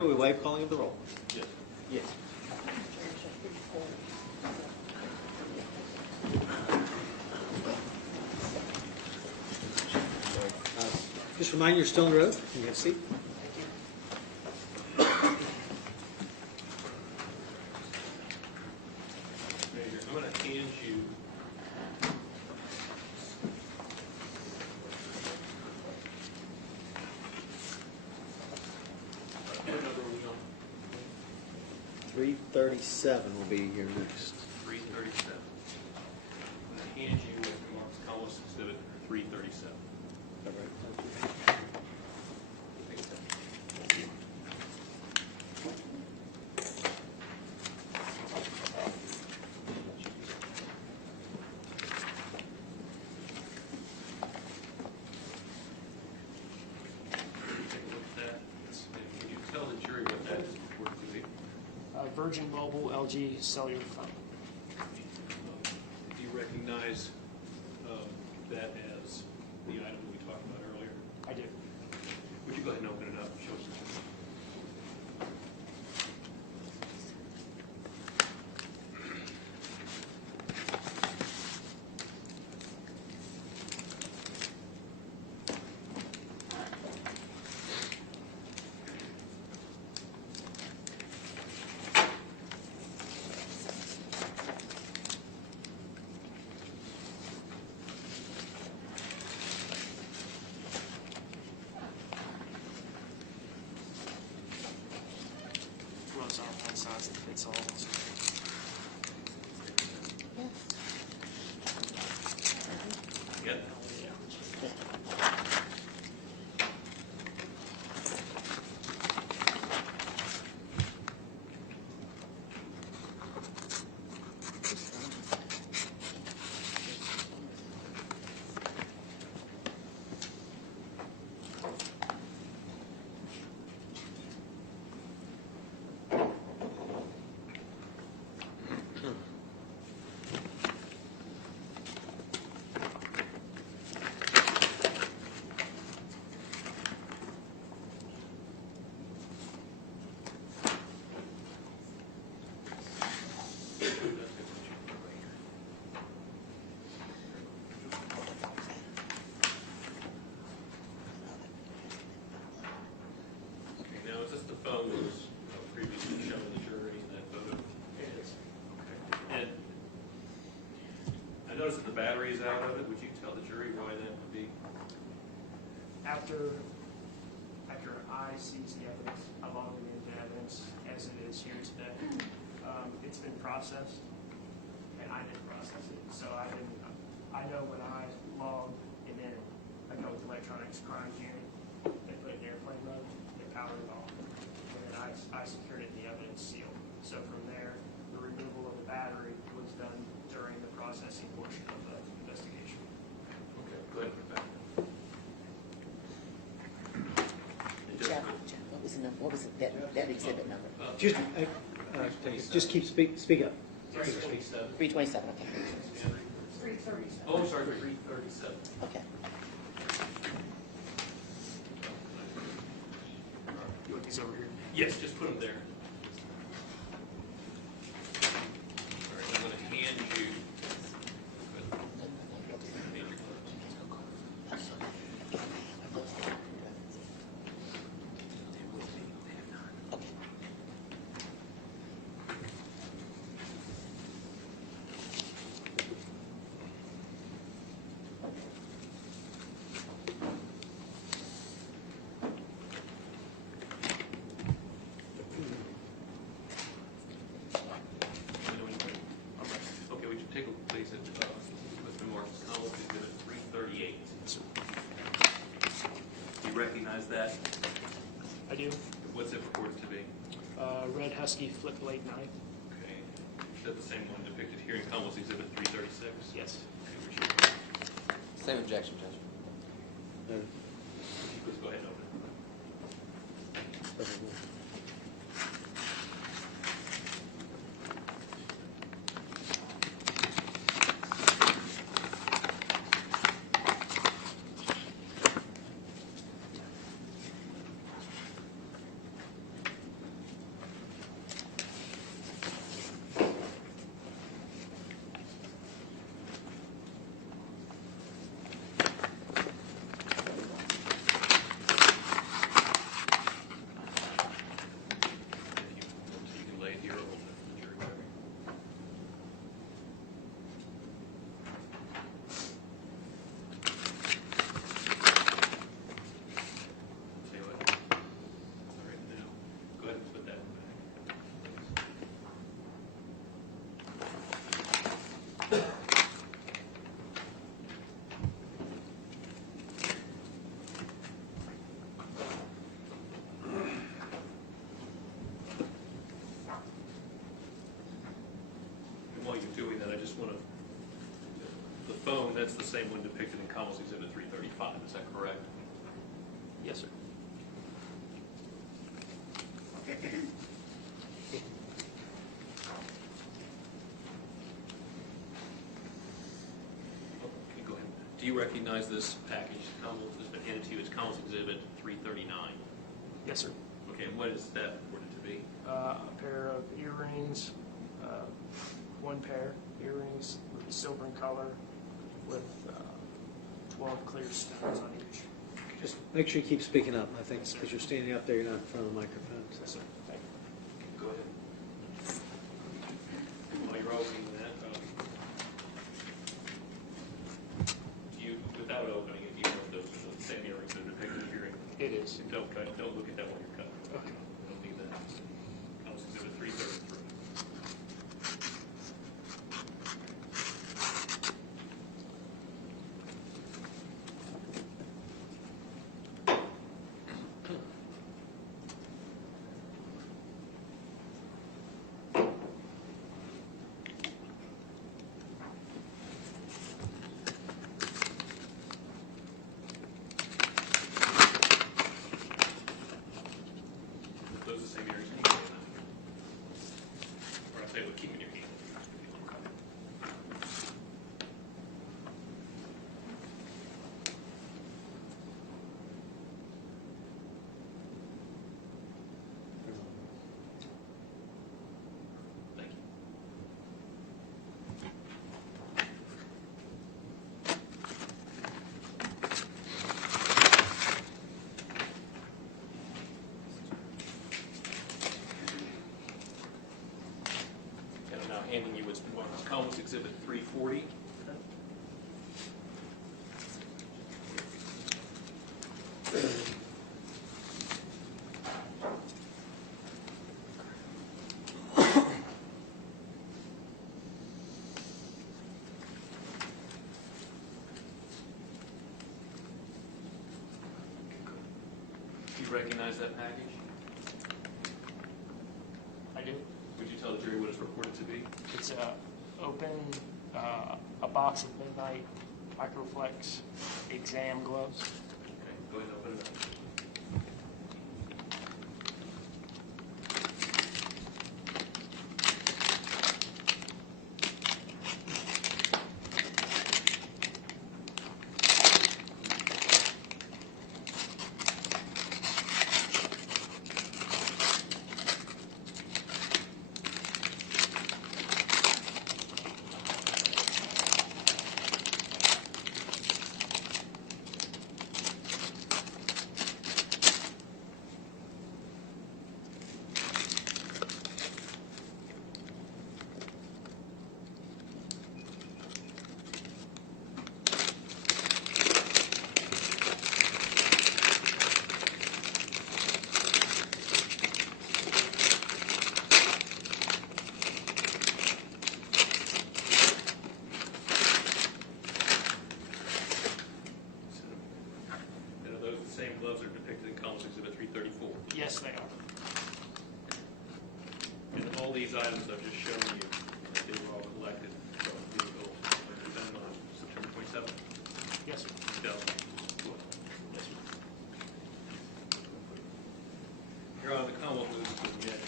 We waive calling of the roll. Yes. Yes. Just remind you, you're still on the road. You have a seat. Major, I'm going to hand you what number are we on? 337 will be here next. 337. I'm going to hand you Mark's Collins exhibit 337. All right. Take a look at that. Can you tell the jury what that is worth to be? Virgin Mobile LG Cellular Phone. Do you recognize that as the item that we talked about earlier? I do. Would you go ahead and open it up and show us? Runs off one size that fits all. Yeah. Now, is this the phone that was previously shown to the jury in that photo? It is. Okay. And I noticed that the battery is out of it. Would you tell the jury why that would be? After I seized the evidence, I logged it into evidence as it is here today. It's been processed, and I didn't process it. So I know when I log and then I go with electronics crime unit, they put it in airplane mode, they power it off. And then I secured it in the evidence seal. So from there, the removal of the battery was done during the processing portion of the investigation. Okay, go ahead. Put it back. What was that exhibit number? Just speak up. 327. 327, okay. 337. Oh, I'm sorry, 337. Okay. You want these over here? Yes, just put them there. All right, I'm going to hand you. Okay, we should take a place at Mr. Mark's Collins exhibit 338. Do you recognize that? I do. What's it purported to be? Red Husky Flip Late Night. Okay. Is that the same one depicted here in Collins exhibit 336? Yes. Okay, would you Same objection, Judge. please go ahead and open it? just want to, the phone, that's the same one depicted in Commonwealth Exhibit 335, is that correct? Yes, sir. Okay, go ahead. Do you recognize this package? Commonwealth has been handed to you as Commonwealth Exhibit 339. Yes, sir. Okay, and what is that reported to be? A pair of earrings, one pair earrings, silver in color, with 12 clear stones on each. Just make sure you keep speaking up, I think, because you're standing up there, you're not in front of the microphone. Yes, sir. Thank you. Go ahead. While you're opening that, do you, without opening it, do you know if those are the same earrings that are depicted here? It is. And don't look at that while you're cutting. Okay. Don't need that. Commonwealth Exhibit 333. Those are the same earrings in your hand. Or I say, keep in your hand. Thank you. And I'm now handing you what's Commonwealth Exhibit 340. Do you recognize that package? I do. Would you tell the jury what it's reported to be? It's a box of midnight Microflex exam gloves. Okay, go ahead and open it up. And are those the same gloves that are depicted in Commonwealth Exhibit 334? Yes, they are. And all these items I've just shown you, they were all collected from the vehicle on September 27th, Yes, sir. 2012. Yes, sir. Your Honor, the Commonwealth moves to admit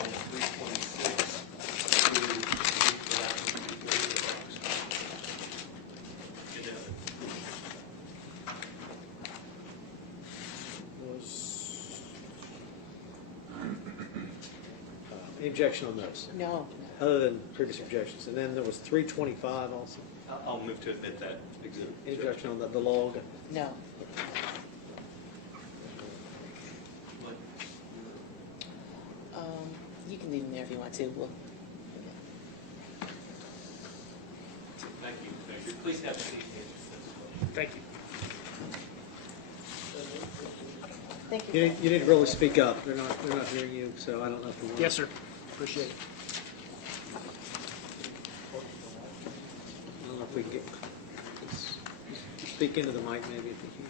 on 326 to the Any objection on those, No, other than previous objections? And then there was 325 also. I'll move to admit that exhibit. Any objection on the log? no. You can leave them there if you want to. We'll, Thank you. Thank you. Please have a seat. Thank you. thank You you. need, you need to really speak up. They're not hearing you, so I don't know if you want. Yes, sir. Appreciate it. I don't know if we can get, speak into the mic maybe if you can.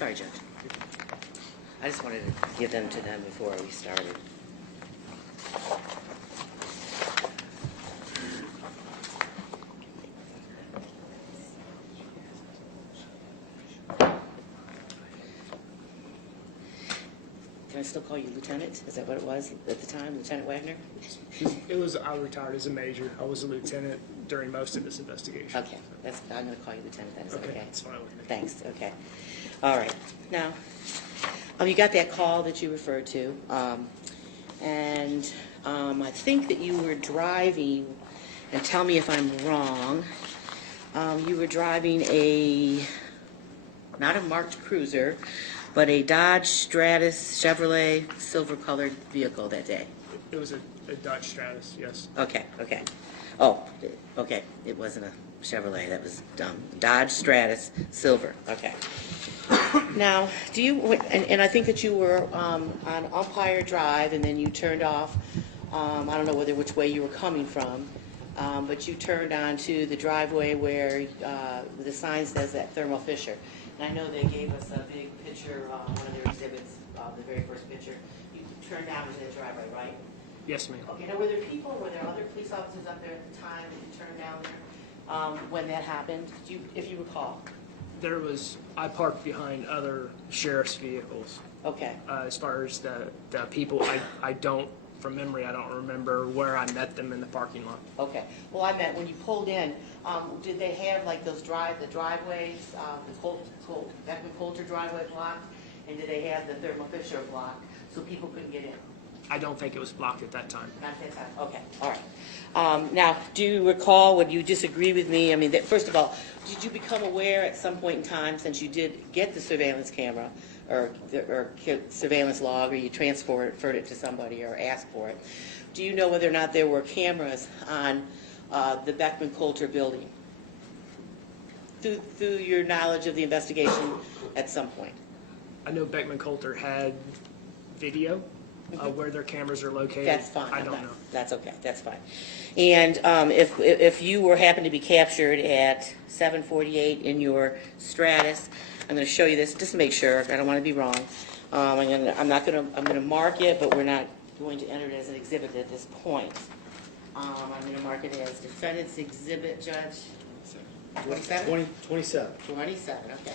Sorry, Judge. I just wanted to give them to them before we started. Can I still call you Lieutenant? Is that what it was at the time, Lieutenant Wagner? I retired as a major. I was a lieutenant during most of this investigation. Okay, I'm going to call you Lieutenant then. Is that okay? That's fine with me. Thanks, okay. All right. Now, you got that call that you referred to, and I think that you were driving, and tell me if I'm wrong, you were driving not a marked cruiser, but a Dodge Stratus Chevrolet silver-colored vehicle that day. It was a Dodge Stratus, yes. Okay. Oh, okay, it wasn't a Chevrolet, that was dumb. Dodge Stratus, silver, okay. Now, and I think that you were on Umpire Drive, and then you turned off, I don't know which way you were coming from, but you turned onto the driveway where the sign says that Thermo Fisher. And I know they gave us a big picture, one of their exhibits, the very first picture. You turned down into the driveway, right? Yes, ma'am. Okay, now were there other police officers up there at the time that you turned down there when that happened, if you recall? I parked behind other sheriff's vehicles. Okay. As far as the people, I don't, from memory, I don't remember where I met them in the parking lot. Okay. Well, I meant when you pulled in, did they have like the driveways, the Beckman Coulter driveway blocked, and did they have the Thermo Fisher blocked so people couldn't get in? I don't think it was blocked at that time. Not that time. Okay. All right. Now, do you recall, would you disagree with me? I mean, first of all, did you become aware at some point in time, since you did get the surveillance camera or surveillance log, or you transferred it to somebody or asked for it, do you know whether or not there were cameras on the Beckman Coulter building? Through your knowledge of the investigation at some point? I know Beckman Coulter had video. Where their cameras are located. That's fine. I don't know. That's okay. That's fine. And if you were happened to be captured at 7:48 in your Stratus, I'm going to show you this just to make sure. I don't want to be wrong. I'm going to mark it, but we're not going to enter it as an exhibit at this point. I'm going to mark it as Defendants Exhibit, Judge. 27. 27. 27. Okay.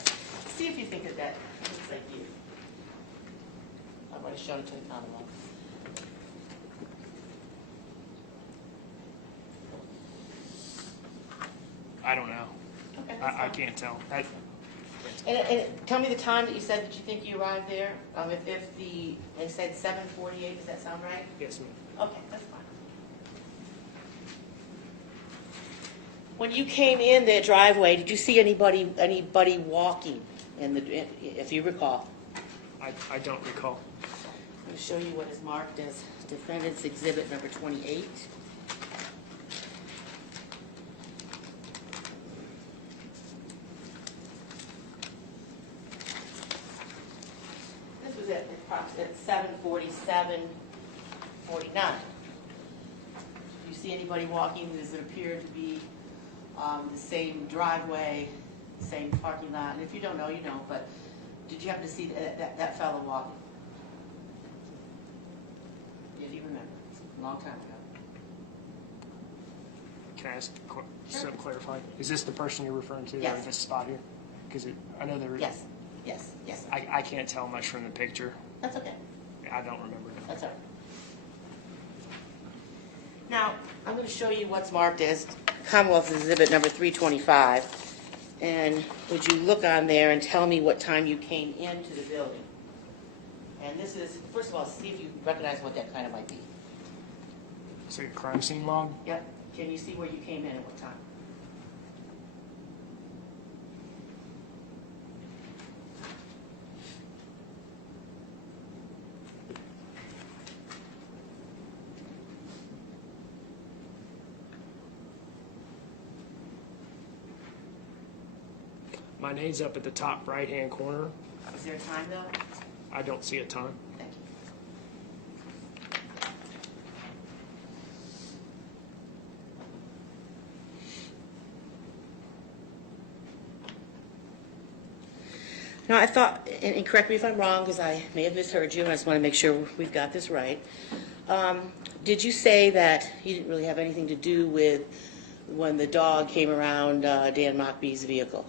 See if you think that looks like you. I'm going to show it to the Commonwealth. I don't know. Okay, I can't tell. And tell me the time that you said that you think you arrived there. If they said 7:48, does that sound right? Yes, ma'am. Okay, that's fine. When you came in that driveway, did you see anybody walking? If you recall. I don't recall. I'm going to show you what is marked as Defendants Exhibit number 28. This was at 7:47:49. Do you see anybody walking? Does it appear to be the same driveway, same parking lot? And if you don't know, you know, but did you happen to see that fellow walking? If you remember, it's a long time ago. Can I ask something clarifying? Is this the person you're referring to? Yes. Or this spot here? Because I know there. Yes. I can't tell much from the picture. That's okay. I don't remember. That's all right. Now, I'm going to show you what's marked as Commonwealth Exhibit number 325. And would you look on there and tell me what time you came into the building? And this is, first of all, see if you recognize what that kind of might be. It's like a crime scene log? Yep. Can you see where you came in at what time? My name's up at the top right-hand corner. Is there a time, though? I don't see a time. Thank you. Now, I thought, and correct me if I'm wrong, because I may have misheard you, and I just want to make sure we've got this right. Did you say that you didn't really have anything to do with when the dog came around Dan Mockby's vehicle?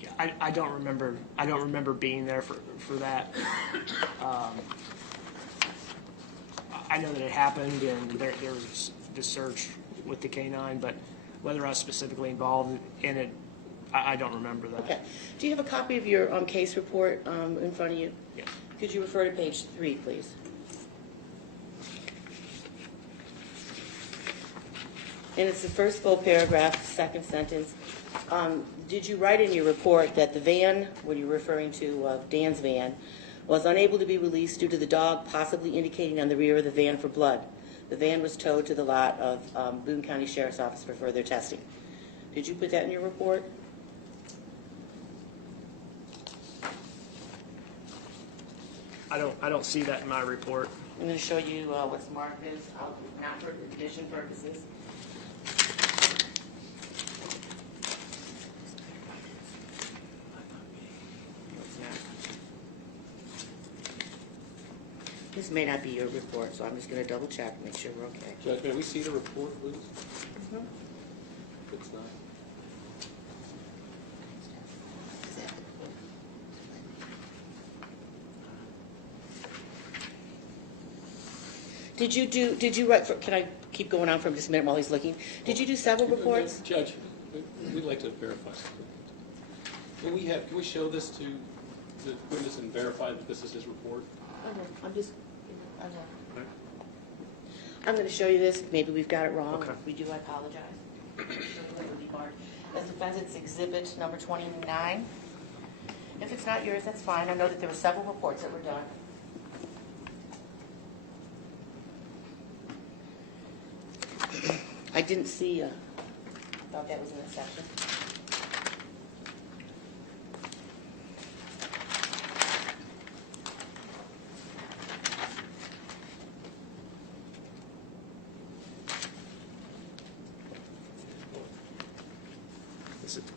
Yeah, I don't remember. I don't remember being there for that. I know that it happened, and there was the search with the canine, but whether I was specifically involved in it, I don't remember that. Okay. Do you have a copy of your case report in front of you? Yes. Could you refer to page 3, please? And it's the first full paragraph, second sentence. Did you write in your report that the van, what you're referring to, Dan's van, was unable to be released due to the dog possibly indicating on the rear of the van for blood? The van was towed to the lot of Boone County Sheriff's Office for further testing. Did you put that in your report? I don't see that in my report. I'm going to show you what's marked as, not for addition purposes. This may not be your report, so I'm just going to double check, make sure we're okay. Judge, may we see the report, please? It's not. Did you write, can I keep going on for just a minute while he's looking? Did you do several reports? Judge, we'd like to verify something. Can we show this to the witness and verify that this is his report? I'm going to show you this. Maybe we've got it wrong. Okay. If we do, I apologize. As Defendants Exhibit number 29. If it's not yours, that's fine. I know that there were several reports that were done. I didn't see, thought that was in the section.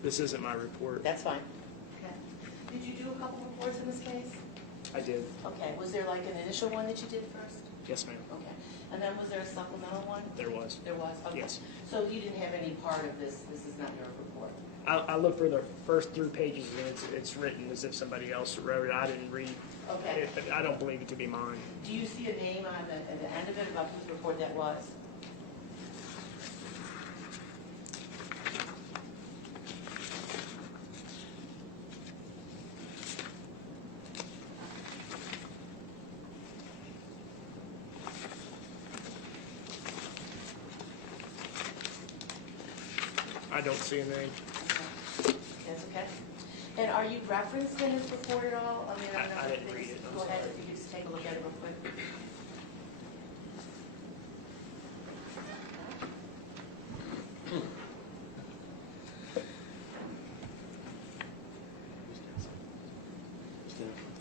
This isn't my report. That's fine. Okay. Did you do a couple reports in this case? I did. Okay. Was there like an initial one that you did first? Yes, ma'am. Okay. And then was there a supplemental one? There was. There was? Okay. Yes. So you didn't have any part of this, this is not your report? I looked for the first 3 pages, and it's written as if somebody else wrote it. I didn't read Okay. it, but I don't believe it to be mine. Do you see a name on at the end of it about whose report that was? I don't see a name. That's okay. And are you referenced in this report at all? I mean, I didn't read it. I'm Go ahead, sorry. if you could just take a look at it real quick.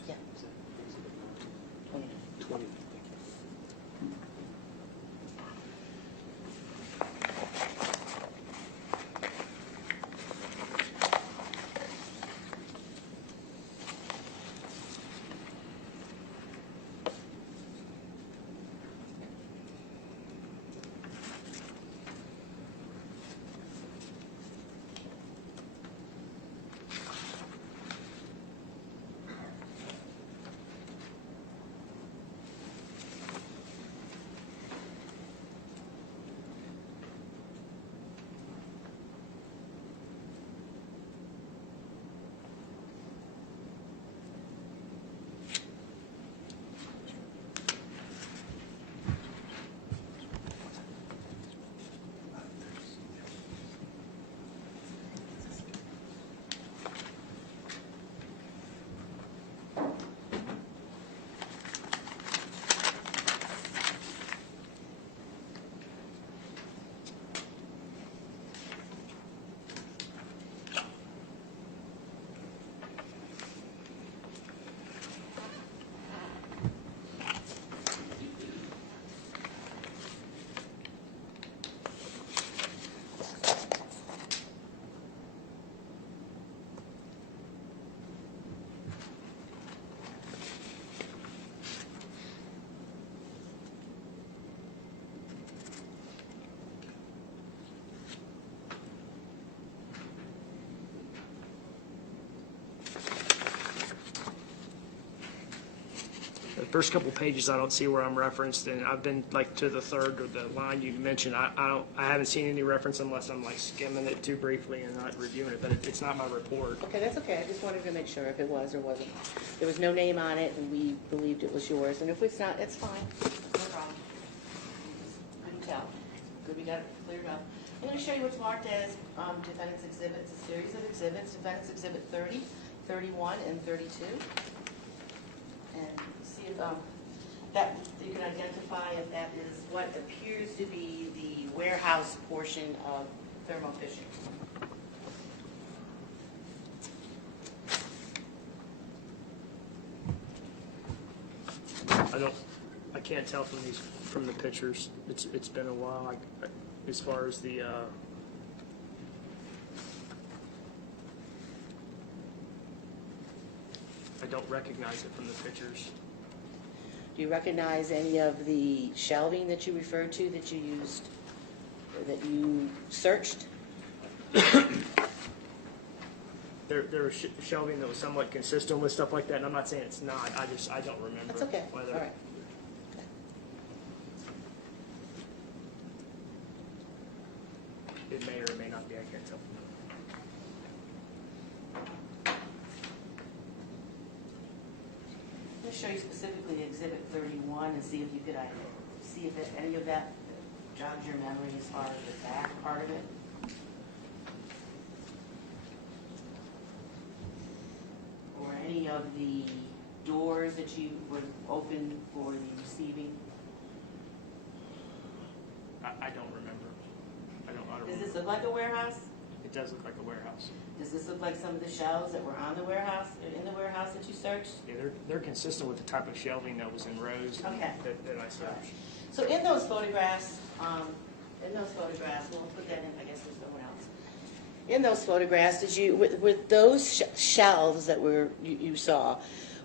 Yeah. 20. first couple pages, I don't see where I'm referenced, and I've been like to the third or the line you mentioned. I haven't seen any reference unless I'm like skimming it too briefly and not reviewing it, but it's not my report. Okay, that's okay. I just wanted to make sure if it was or wasn't. There was no name on it, and we believed it was yours. And if it's not, it's fine. No problem. Couldn't tell. Good, we got it cleared up. I'm going to show you what's marked as defendant's exhibits, a series of exhibits. Defendant's exhibit 30, 31, and 32. And see if that you can identify if that is what appears to be the warehouse portion of Thermo fishing. I can't tell from the pictures. It's been a while. As far as the I don't recognize it from the pictures. Do you recognize any of the shelving that you referred to that you used, or that you searched? There was shelving that was somewhat consistent with stuff like that, and I'm not saying it's not. I don't remember. That's okay. All Whether, right. It may or may not be. I can't tell. I'm going to show you specifically Exhibit 31 and see if you could see if any of that jogs your memory as far as the back part of it. Or any of the doors that you would open for the receiving. I don't remember. I don't Does remember. this look like a warehouse? It does look like a warehouse. Does this look like some of the shelves that were on the warehouse, in the warehouse that you searched? Yeah, they're consistent with the type of shelving that was in rows Okay. that I searched. So in those photographs, we'll put that in, I guess there's no one else. In those photographs, did you, with those shelves that you saw,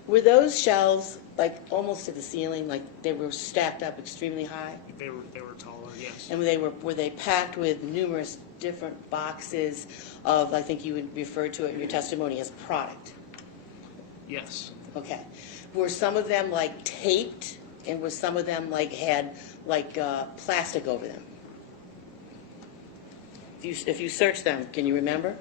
were those shelves like almost to the ceiling, like they were stacked up extremely high? They were taller, yes. And were they packed with numerous different boxes of, I think you would refer to it in your testimony as product? Yes. Okay. Were some of them like taped, and were some of them like had like plastic over them? If you search them, can you remember?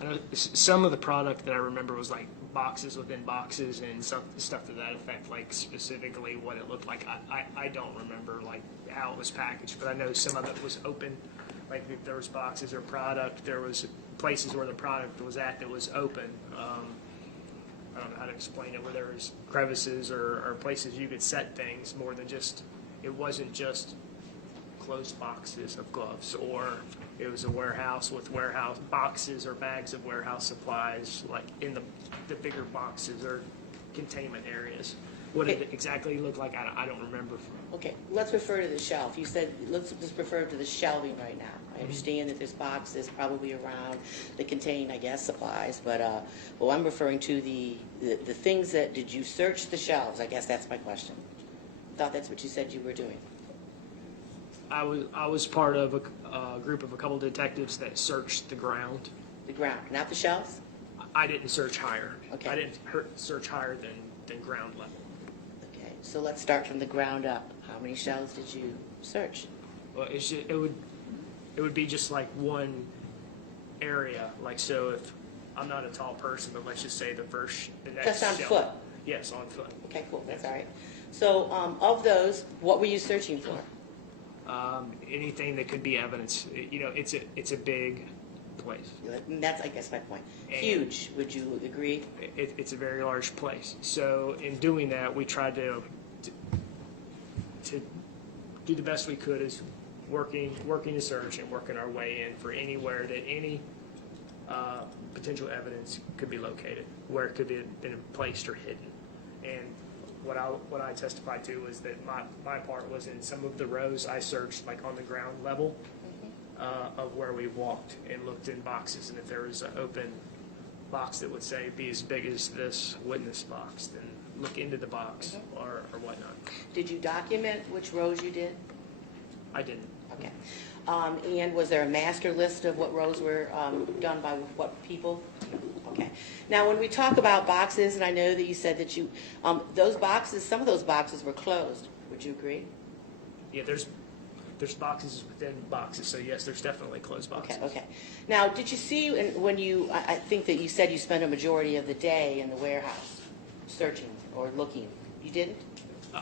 I know some of the product that I remember was like boxes within boxes and stuff to that effect, like specifically what it looked like. I don't remember like how it was packaged, but I know some of it was open. Like if there was boxes or product, there was places where the product was at that was open. I don't know how to explain it, where there was crevices or places you could set things more than just, it wasn't just closed boxes of gloves, or it was a warehouse with warehouse boxes or bags of warehouse supplies, like in the bigger boxes or containment areas. What it exactly looked like, I don't remember. Okay, let's refer to the shelf. You said, let's just refer to the shelving right now. I understand that there's boxes probably around that contain, I guess, supplies, but well, I'm referring to the things that, did you search the shelves? I guess that's my question. I thought that's what you said you were doing. I was part of a group of a couple detectives that searched the ground. The ground, not the shelves? I didn't search higher. Okay. I didn't search higher than ground level. Okay, so let's start from the ground up. How many shelves did you search? Well, it would be just like one area. Like, so if I'm not a tall person, but let's just say the next Just on shelf. foot? Yes, on foot. Okay, cool, that's all right. So of those, what were you searching for? Anything that could be evidence. You know, it's a big place. And that's, I guess, my point. And Huge, would you agree? It's a very large place. So in doing that, we tried to do the best we could, as working the search and working our way in for anywhere that any potential evidence could be located, where it could be been placed or hidden. And what I testified to was that my part was in some of the rows I searched, like on the ground level of where we walked, and looked in boxes, and if there was an open box that would say be as big as this witness box, then look into the box or whatnot. Did you document which rows you did? I didn't. Okay. And was there a master list of what rows were done by what people? Okay. Now, when we talk about boxes, and I know that you said that you, those boxes, some of those boxes were closed. Would you agree? Yeah, there's boxes within boxes, so yes, there's definitely closed boxes. Okay, okay. Now, did you see, and when you, I think that you said you spent a majority of the day in the warehouse searching or looking. You didn't?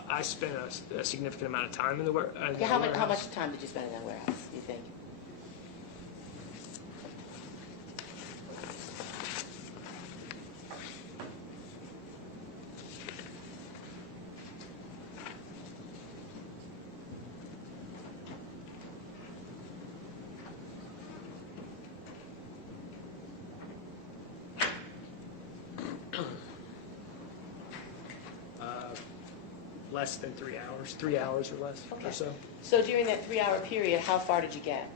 I spent a significant amount of time in the warehouse. Okay, how much time did you spend in that warehouse, you think? Less than 3 hours, 3 hours or less Okay. or so. So during that 3-hour period, how far did you get?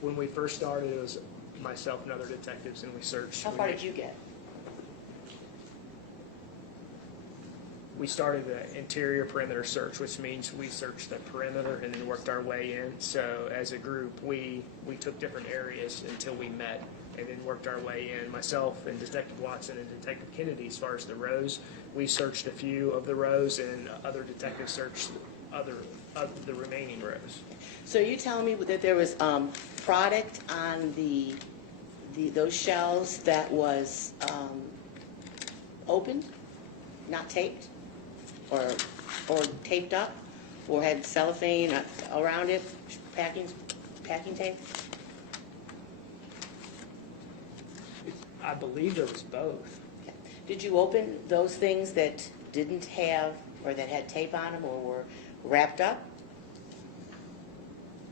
When we first started, it was myself and other detectives, and we searched. How far did you get? We started the interior perimeter search, which means we searched the perimeter and then worked our way in. So as a group, we took different areas until we met and then worked our way in. Myself and Detective Watson and Detective Kennedy, as far as the rows, we searched a few of the rows, and other detectives searched the remaining rows. So you telling me that there was product on those shelves that was opened, not taped, or taped up, or had cellophane around it, packing tape? I believe there was both. Okay. Did you open those things that didn't have, or that had tape on them, or were wrapped up?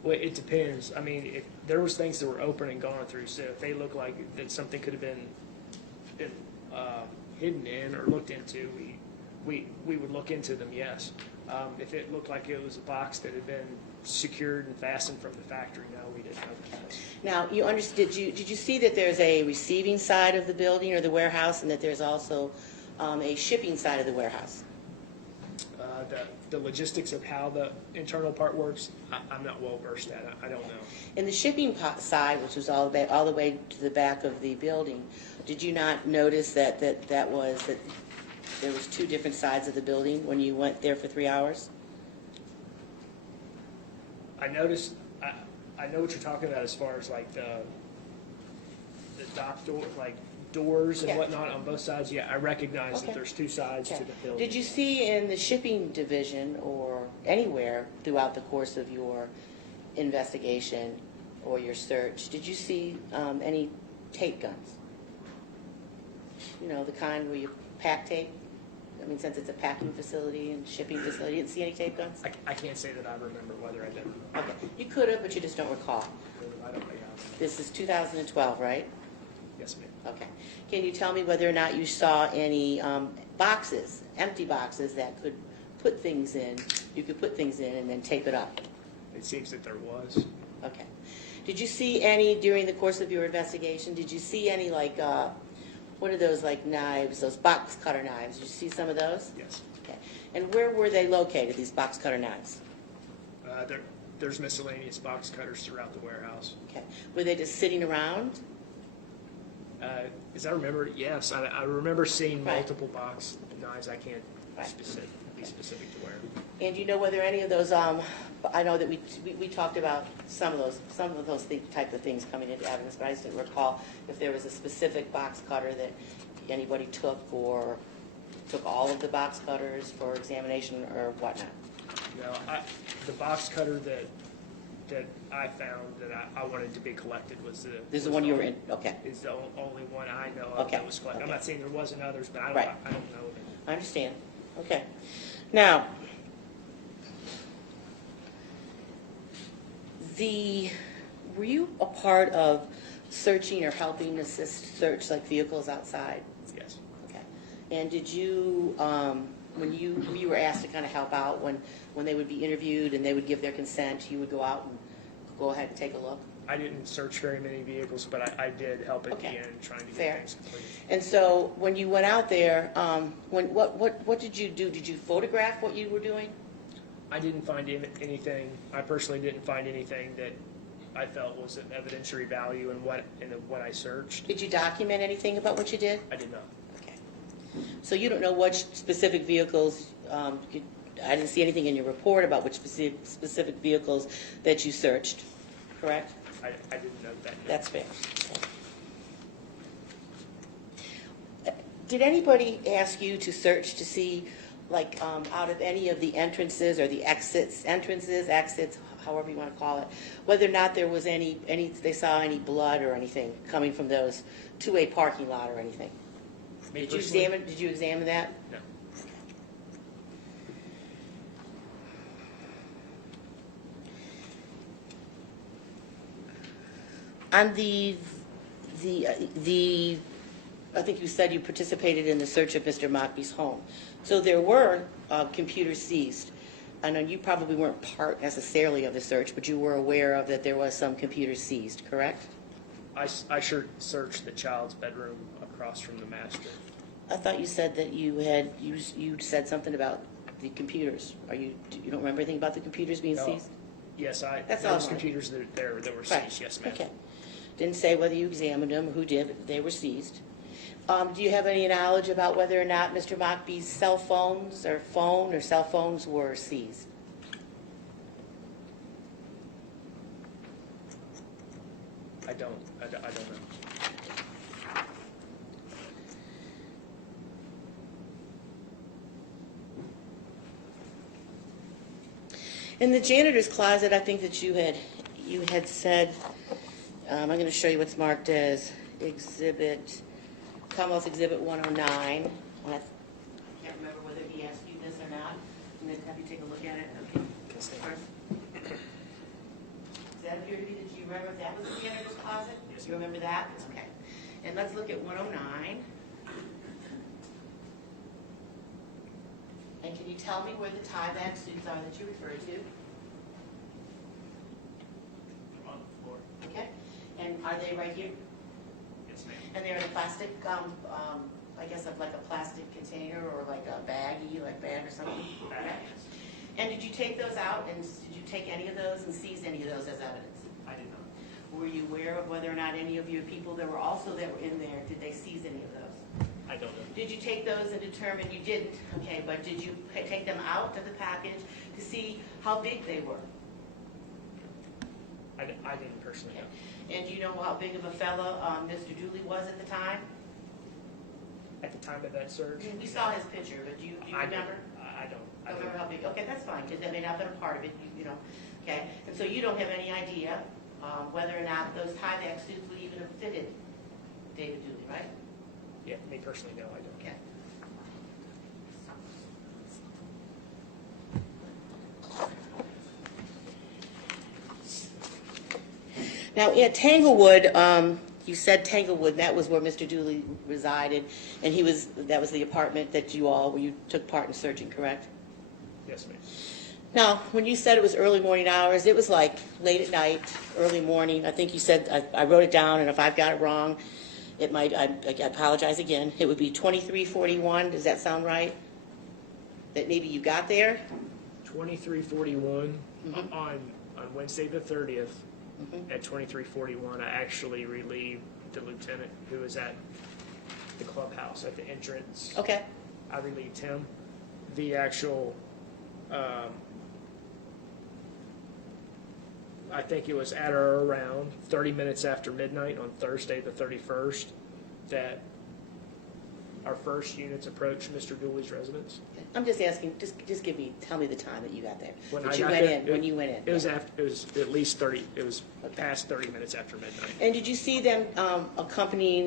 Well, it depends. I mean, if there was things that were open and gone through, so if they look like that something could have been hidden in or looked into, we would look into them, yes. If it looked like it was a box that had been secured and fastened from the factory, no, we didn't open those. Now, you understood. Did you see that there's a receiving side of the building or the warehouse, and that there's also a shipping side of the warehouse? The logistics of how the internal part works, I'm not well versed at. I don't know. In the shipping side, which was all the way to the back of the building, did you not notice that there was two different sides of the building when you went there for 3 hours? I noticed. I know what you're talking about as far as like the dock door, like doors and Yeah. whatnot on both sides. Yeah, I recognize Okay. that there's two sides Okay. to the building. Did you see in the shipping division or anywhere throughout the course of your investigation or your search, did you see any tape guns? You know, the kind where you pack tape? I mean, since it's a packing facility and shipping facility, you didn't see any tape guns? I can't say that I remember whether I did. Okay, you could have, but you just don't recall. I don't know. This is 2012, right? Yes, ma'am. Okay. Can you tell me whether or not you saw any boxes, empty boxes that could put things in, you could put things in and then tape it up? It seems that there was. Okay. Did you see any, during the course of your investigation, did you see any like, what are those like knives, those box cutter knives? Did you see some of those? Yes. Okay. And where were they located, these box cutter knives? There's miscellaneous box cutters throughout the warehouse. Okay. Were they just sitting around? As I remember, yes. I remember seeing Right. multiple box knives. I can't Right. be specific to where. And do you know whether any of those, I know that we talked about some of those type of things coming into evidence, but I just didn't recall if there was a specific box cutter that anybody took, or took all of the box cutters for examination or whatnot. No, the box cutter that I found that I wanted to be collected was the. This is the one you were in, okay. Is the only one I know of Okay, that was collected. I'm okay. not saying there wasn't others, but I Right. don't know of it. I understand. Okay. Now, were you a part of searching or helping assist search like vehicles outside? Yes. Okay. And did you, when you were asked to kind of help out, when they would be interviewed and they would give their consent, you would go out and go ahead and take a look? I didn't search very many vehicles, but I did help at Okay. the end trying to get Fair. things completed. And so when you went out there, what did you do? Did you photograph what you were doing? I didn't find anything. I personally didn't find anything that I felt was an evidentiary value in what I searched. Did you document anything about what you did? I did not. Okay. So you don't know which specific vehicles, I didn't see anything in your report about which specific vehicles that you searched, correct? I didn't know that. That's fair. Did anybody ask you to search to see, like, out of any of the entrances or the exits, however you want to call it, whether or not there was they saw any blood or anything coming from those to a parking lot or anything? Me Did you personally? examine that? No. On I think you said you participated in the search of Mr. Mockby's home. So there were computers seized. I know you probably weren't part necessarily of the search, but you were aware of that there was some computers seized, correct? I sure searched the child's bedroom across from the master. I thought you said that you said something about the computers. You don't remember anything about the computers being No. seized? Yes, That's there all was I wanted. computers that were Right. seized. Yes, ma'am. Okay. Didn't say whether you examined them or who did, but they were seized. Do you have any knowledge about whether or not Mr. Mockby's cell phones or cell phones were seized? I don't know. In the janitor's closet, I think that you had said, I'm going to show you what's marked as Commonwealth Exhibit 109. And I can't remember whether he asked you this or not. And then have you take a look at it? Okay. Yes, First. ma'am. Does that appear to be that you remember if that was the janitor's closet? Yes, You remember that? Okay. And let's look at 109. And can you tell me where the tie-back suits are that you referred to? On the floor. Okay. And are they right here? Yes, ma'am. And they're in a plastic, I guess like a plastic container or like a bag or something? Okay. And did you take those out and did you take any of those and seize any of those as evidence? I did not. Were you aware of whether or not any of your people that were in there, did they seize any of those? I don't know. Did you take those and determine you didn't? Okay, but did you take them out of the package to see how big they were? I didn't personally Okay. know. And do you know how big of a fella Mr. Dooley was at the time? At the time of that search? We saw his picture, but do you remember? I don't. Don't remember how big? Okay, that's fine, because that may not have been a part of it, okay? And so you don't have any idea whether or not those tie-back suits would even have fitted David Dooley, right? Yeah, me personally, no, I don't. Okay. Now, at Tanglewood, you said Tanglewood, that was where Mr. Dooley resided, and that was the apartment that where you took part in searching, correct? Yes, ma'am. Now, when you said it was early morning hours, it was like late at night, early morning. I think you said, I wrote it down, and if I've got it wrong, I apologize again. It would be 2341, does that sound right? That maybe you got there? 2341 Mhm. on Wednesday the 30th Mhm. at 2341, I actually relieved the lieutenant who was at the clubhouse at the entrance. Okay, I relieved him. The actual, I think it was at or around 30 minutes after midnight on Thursday the 31st that our first units approached Mr. Dooley's residence. I'm just asking, just tell me the time that you got there. When That I you got went there, in, when you went in. It was at least 30, it was past 30 minutes after midnight. And did you see them accompanying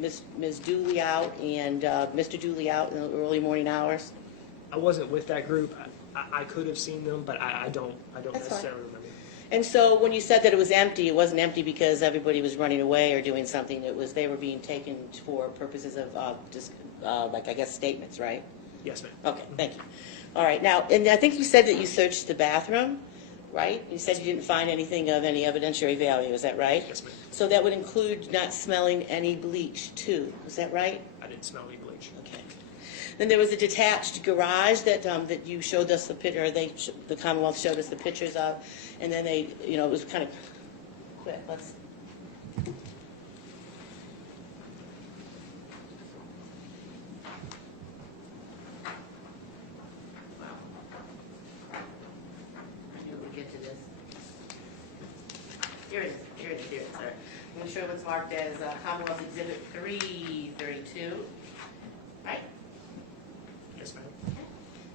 Ms. Dooley out and Mr. Dooley out in the early morning hours? I wasn't with that group. I could have seen them, but I don't That's fine. necessarily remember. And so when you said that it was empty, it wasn't empty because everybody was running away or doing something. It was they were being taken for purposes of just like I guess statements, right? Yes, ma'am. Okay, thank you. All right, now, and I think you said that you searched the bathroom, right? You said you didn't find anything of any evidentiary value. Is that right? Yes, ma'am. So that would include not smelling any bleach too. Is that right? I didn't smell any bleach. Okay. Then there was a detached garage that you showed us the picture, or the Commonwealth showed us the pictures of, and then it was kind of quit. Let's. Wow. I knew we'd get to this. Here it is, here it is, here it is, sorry. I'm going to show you what's marked as Commonwealth Exhibit 332. Right? Yes, ma'am. Does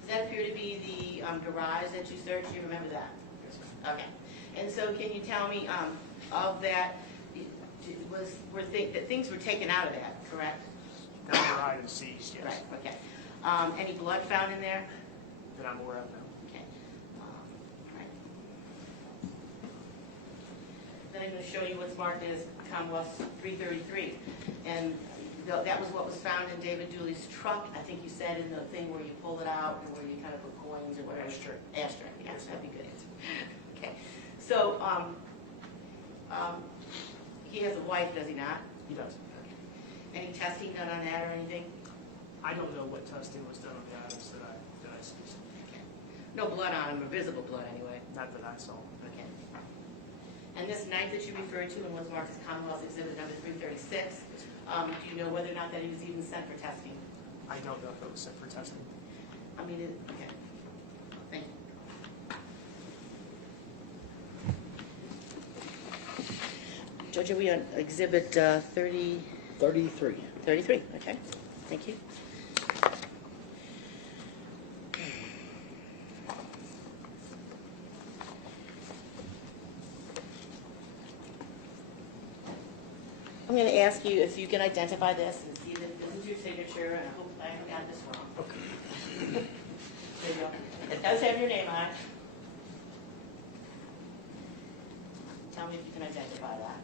that appear to be the garage that you searched? You remember that? Yes, ma'am. Okay. And so can you tell me of that, that things were taken out of that, correct? Now your item seized, yes. Right, okay. Any blood found in there? That I'm aware of now. Okay. Right. Then I'm going to show you what's marked as Commonwealth 333. And that was what was found in David Dooley's truck. I think you said in the thing where you pull it out and where you kind of put coins or whatever. Ashtray. Ashtray, yes, that'd be a good answer. Okay. So, he has a wife, does he not? He does. Any testing done on that or anything? I don't know what testing was done on the items that I seized. Okay. No blood on him, or visible blood anyway. Not that I saw. Okay. And this knife that you referred to and was marked as Commonwealth Exhibit number 336, do you know whether or not that he was even sent for testing? I don't know if it was sent for testing. I mean, okay. Thank you. Judge, are we on Exhibit 33? 33, okay. Thank you. I'm going to ask you if you can identify this and see that this is your signature, and I hope I haven't got this wrong. Okay. There you go. It does have your name on it. Tell me if you can identify that.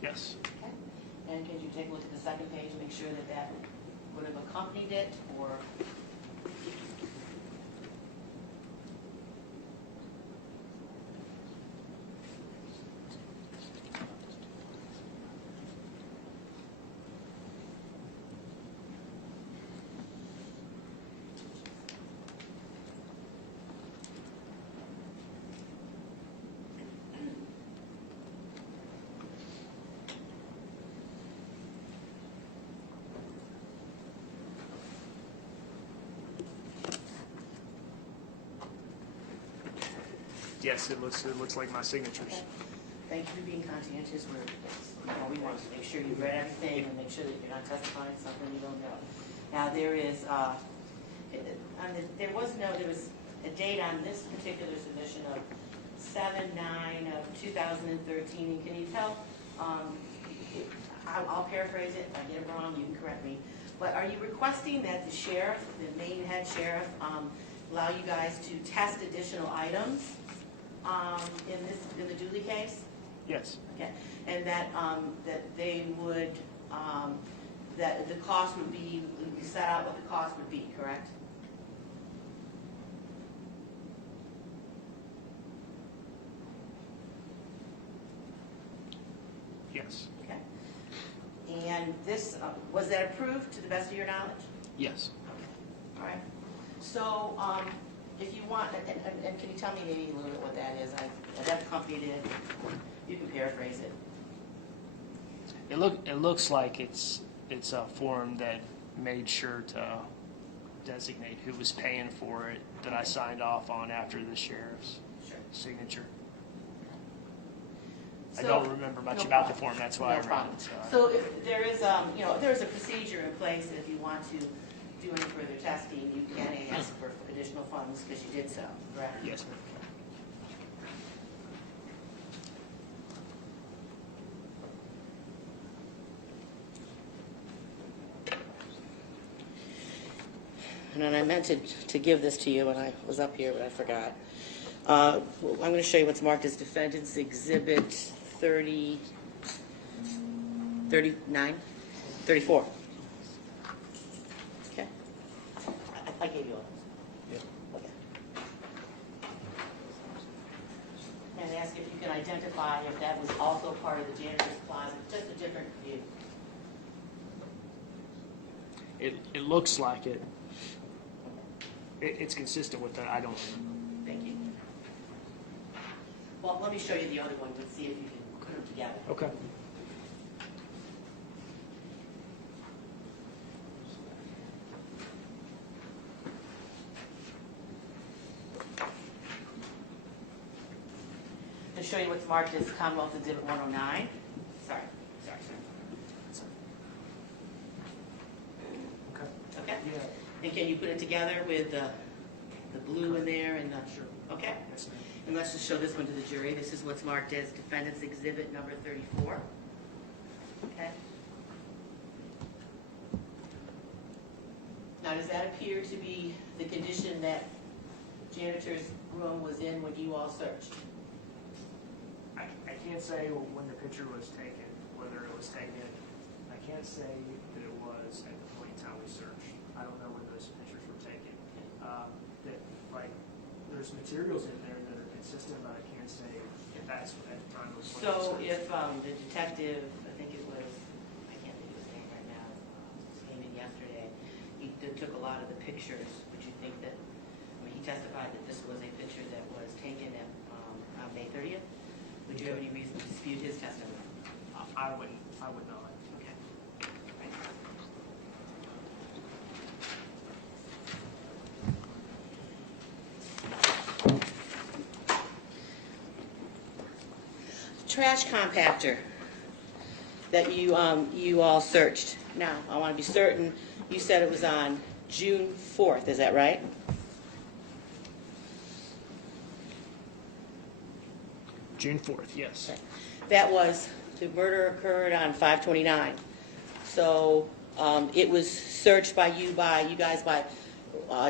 Yes. Okay. And can you take a look at the second page and make sure that that would have accompanied it, or? Yes, it looks like my signatures. Okay. Thank you for being conscientious. We want to make sure you read everything and make sure that you're not testifying something you don't know. Now, there was a date on this particular submission of 7/9 of 2013. And can you tell, I'll paraphrase it, if I get it wrong, you can correct me, but are you requesting that the sheriff, the Maine head sheriff, allow you guys to test additional items in the Dooley case? Yes. Okay, and that they would, that the cost would be, you set out what the cost would be, correct? Yes. Okay. And this, was that approved to the best of your knowledge? Yes. All right. So, if you want, and can you tell me maybe a little bit what that is? I've accompanied it. You can paraphrase it. It looks like it's a form that made sure to designate who was paying for it that I signed off on after the sheriff's Sure. signature. I So- don't remember much no about problem. the form. That's why I No read problem. it. So if there is, there's a procedure in place if you want to do any further testing, you can ask for additional funds because you did so, correct? Yes, ma'am. And then I meant to give this to you when I was up here, but I forgot. I'm going to show you what's marked as Defendants Exhibit 30, 39, 34. Okay. I gave you all those. Okay. And ask if you can identify if that was also part of the janitor's closet, just a different view. It looks like it. It's consistent with that. I don't. Thank you. Well, let me show you the other one. Let's see if you can put them together. Okay. To show you what's marked as Commonwealth Exhibit 109. Sorry. Okay. Okay? Yeah. And can you put it together with the blue in there and the... Sure. Okay. Yes, ma'am. And let's just show this one to the jury. This is what's marked as Defendants Exhibit number 34. Okay? Now, does that appear to be the condition that janitor's room was in when you all searched? I can't say when the picture was taken, whether it was taken. I can't say that it was at the point in time we searched. I don't know when those pictures were taken. There's materials in there that are consistent, but I can't say if that's at the time it was. So if the detective, I think it was, I can't think of his name right now, came in yesterday, he took a lot of the pictures, would you think that, he testified that this was a picture that was taken on May 30th? Would you have any reason to dispute his testimony? I would not. Okay. Right. Trash compactor that you all searched. Now, I want to be certain, you said it was on June 4th, is that right? June 4th, yes. Okay. That was, the murder occurred on 5/29. So it was searched by you guys by,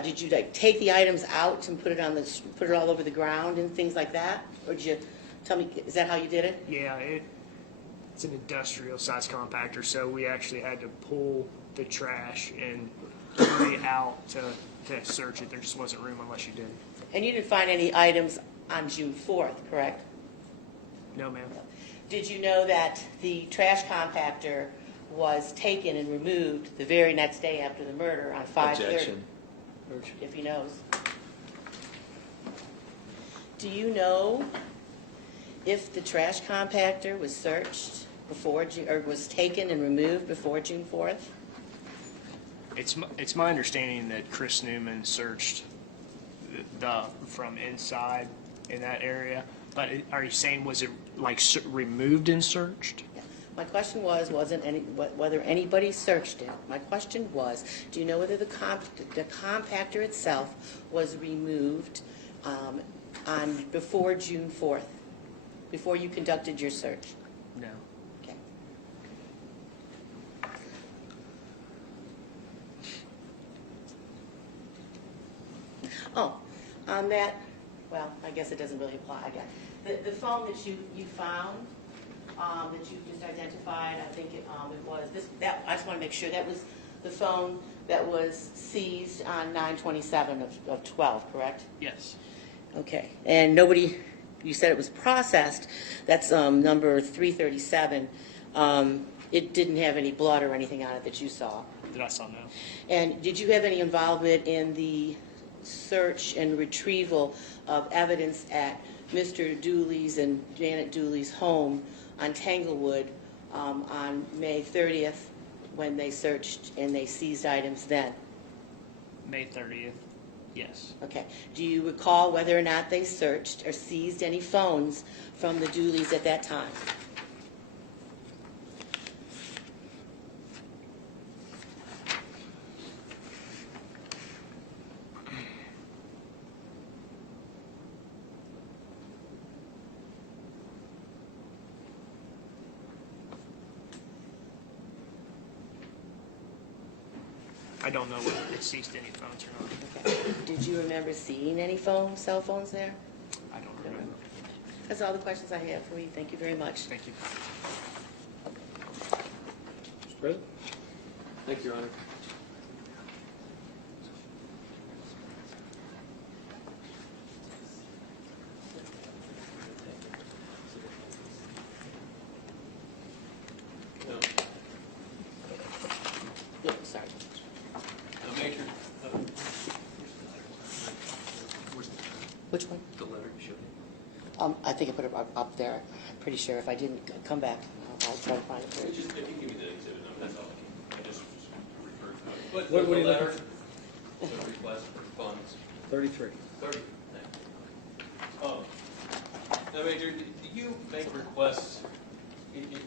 did you like take the items out and put it all over the ground and things like that? Or did you, tell me, is that how you did it? Yeah, it's an industrial size compactor, so we actually had to pull the trash and carry it out to search it. There just wasn't room unless you did. And you didn't find any items on June 4th, correct? No, ma'am. Did you know that the trash compactor was taken and removed the very next day after the murder on 5/30? Objection. If he knows. Do you know if the trash compactor was searched before, or was taken and removed before June 4th? It's my understanding that Chris Neuman searched from inside in that area. But are you saying, was it like removed and searched? Yeah. My question wasn't whether anybody searched it. My question was, do you know whether the compactor itself was removed before June 4th, before you conducted your search? No. Okay. Oh, on that, well, I guess it doesn't really apply again. The phone that you found, that you just identified, I think it was this. That I just want to make sure that was the phone that was seized on 9/27 of 12, correct? Yes. Okay. And nobody, you said it was processed. That's number 337. It didn't have any blood or anything on it that you saw. That I saw, no. And did you have any involvement in the search and retrieval of evidence at Mr. Dooley's and Janet Dooley's home on Tanglewood on May 30th when they searched and they seized items then? May 30th, yes. Okay. Do you recall whether or not they searched or seized any phones from the Dooleys at that time? I don't know whether it seized any phones or not. Okay. Did you remember seeing any cell phones there? I don't remember. That's all the questions I have for you. Thank you very much. Thank you. Mr. President? Thank you, Your Honor. No. Yeah, sorry. Major, Which one? the letter you showed me. I think I put it up there. I'm pretty sure. If I didn't, come back. I'll try to find it for you. Just, if you give me the exhibit number, that's all. I just referred to it. But What the are you letter, looking the request for funds, 33. 30, thank you. Now, Major, do you make requests, when you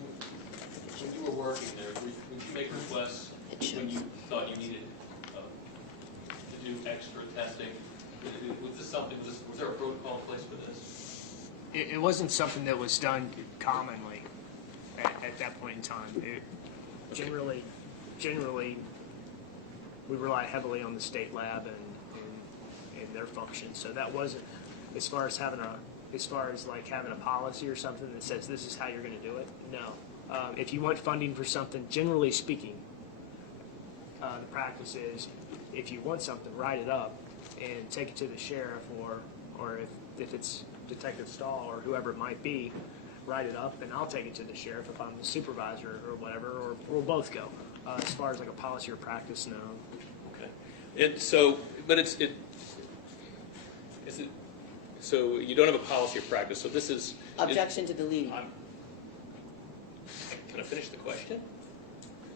were working there, would you make requests when you thought you needed to do extra testing? Was this something, was there a protocol in place for this? It wasn't something that was done commonly at that point in time. Generally, we rely heavily on the state lab and their functions. So that wasn't as far as having a policy or something that says this is how you're going to do it. No. If you want funding for something, generally speaking, the practice is if you want something, write it up and take it to the sheriff or if it's Detective Stahl or whoever it might be, write it up and I'll take it to the sheriff if I'm the supervisor or whatever, or we'll both go. As far as like a policy or practice, no. Okay. So you don't have a policy or practice, so this is... Objection to deleting. Can I finish the question?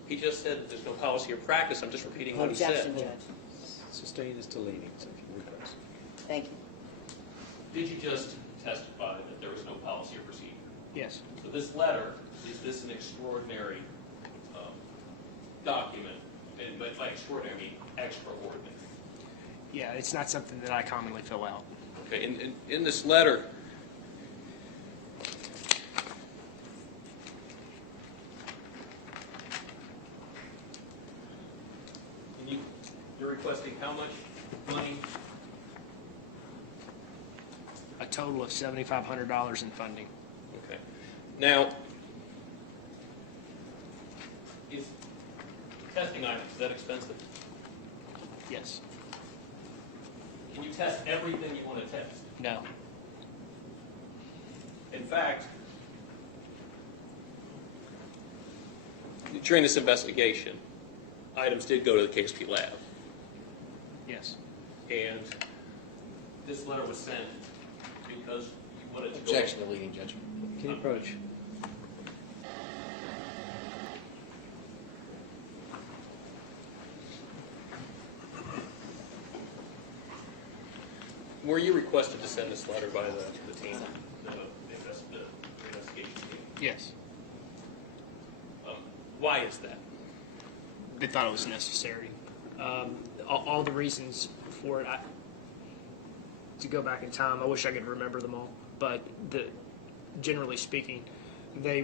He just said that there's no policy or practice. I'm just repeating what he said. Objection, Judge. Sustained is deleting, so if you request. Thank you. Did you just testify that there was no policy or procedure? Yes. So this letter, is this an extraordinary document? And, but by extraordinary, I mean extraordinary. Yeah, it's not something that I commonly fill out. Okay, in this letter, you're requesting how much money? A total of $7,500 in funding. okay. Now, Is testing items, is that expensive? Yes. Can you test everything you want to test? No. In fact, during this investigation, items did go to the KSP lab, Yes. and this letter was sent because you wanted to Objection to leading judgment. Can you approach? were you requested to send this letter by the team? the investigation team. Yes. Why is that? They thought it was necessary. All the reasons for it, to go back in time, I wish I could remember them all, but generally speaking, they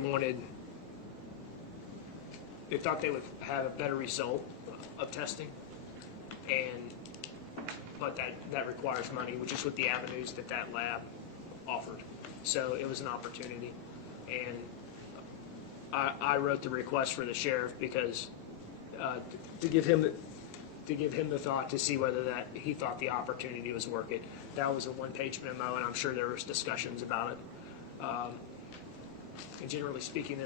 thought they would have a better result of testing, but that requires money, which is what the avenues that lab offered. So it was an opportunity, and I wrote the request for the sheriff because to give him the thought to see whether he thought the opportunity was worth it. That was a one-page memo, and I'm sure there was discussions about it. And generally speaking,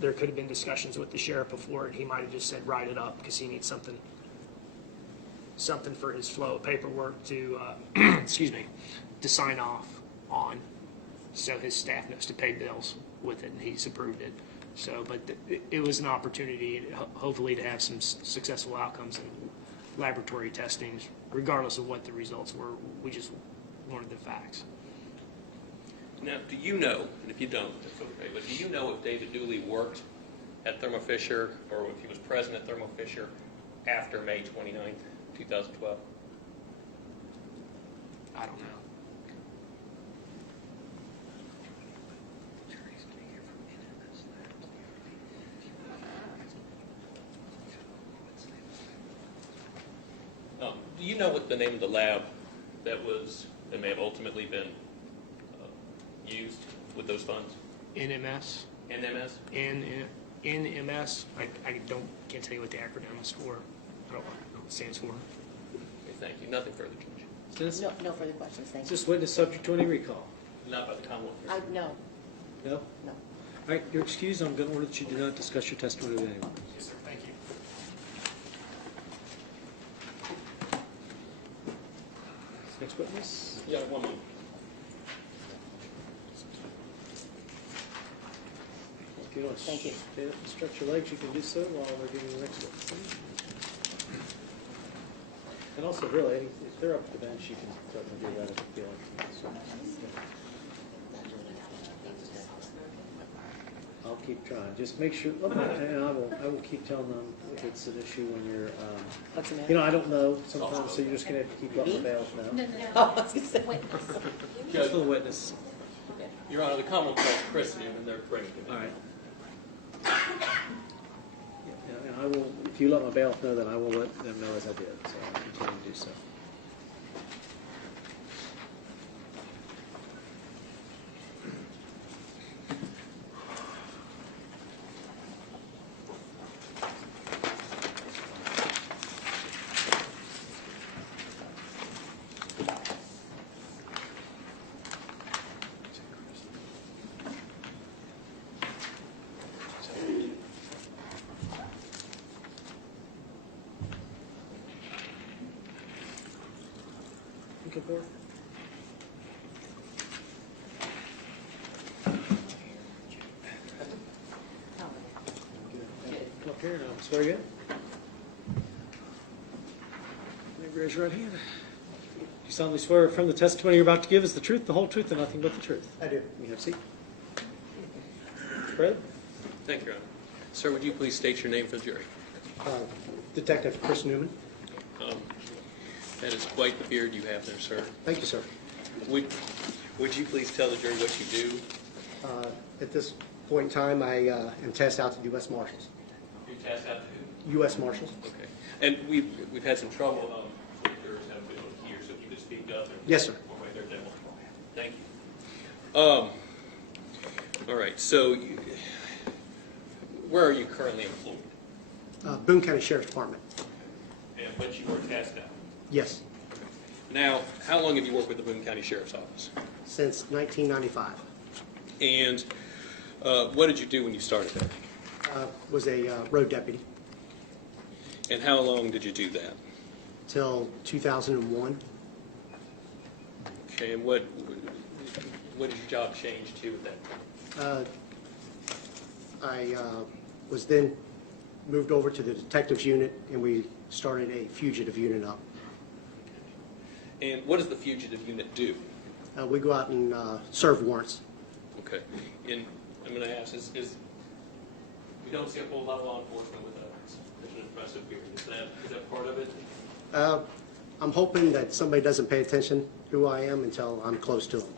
there could have been discussions with the sheriff before, and he might have just said write it up because he needs something for his flow of paperwork to excuse me, to sign off on, so his staff knows to pay bills with it, and he's approved it. So, but it was an opportunity, hopefully, to have some successful outcomes in laboratory testings, regardless of what the results were. We just wanted the facts. Now, do you know, and if you don't, that's okay, but do you know if David Dooley worked at Thermo Fisher or if he was present at Thermo Fisher after May 29th, 2012? I don't know. Do you know what the name of the lab that may have ultimately been used with those funds? NMS. NMS? NMS. Can't tell you what the acronym is for. I don't know what it stands for. Okay, thank you. Nothing further, Judge. Is this, No further questions, thank is you. this witness subject to any recall? Not by the Commonwealth. No, No? no. All right, you're excused. I'm going to order that you do not discuss your testimony with anyone. Yes, sir, thank you. Next witness. Yeah, one moment. If you want to Thank you. stand up and stretch your legs, you can do so while we're getting the next witness. And also, really, if they're up to the bench, you can certainly do that if you feel like. So, I'll keep trying. Just make sure, and I will keep telling them if it's an issue when you're, What's the matter? you know, I don't know sometimes, so you're just going to have to keep up the bail now. Oh, I was gonna say. Just the witness. Your Honor, the Commonwealth calls Chris Neuman. They're bringing him in. All right. Yeah, and I will, if you let my bailiff know, then I will let them know as I did, so I'll continue to do so. Looking for? Come up here and I'll swear you in. Maybe raise your right hand. You solemnly swear from the testimony you're about to give is the truth, the whole truth, and nothing but the truth. I do. You have a seat. Fred? Thank you, Your Honor. Sir, would you please state your name for the jury? Detective Chris Neuman. That is quite the beard you have there, sir. Thank you, sir. Would you please tell the jury what you do? At this point in time, I am tasked out to U.S. Marshals. You're tasked out to U.S. Marshals? Okay. And we've had some trouble with jurors haven't been able to hear, so if you could speak up. And Yes, sir. more right there, then we'll- Thank you. All right, so where are you currently employed? Boone County Sheriff's Department. And but you were tasked out. Yes, Now, how long have you worked with the Boone County Sheriff's Office? since 1995. And what did you do when you started there? Was a road deputy And how long did you do that? till 2001. Okay, and what did your job change to at that point? I was then moved over to the detectives unit, and we started a fugitive unit up. And what does the fugitive unit do? We go out and serve warrants. Okay. And I'm going to ask, is we don't see a whole lot of law enforcement with such an impressive beard. Is that part of it? I'm hoping that somebody doesn't pay attention who I am until I'm close to them.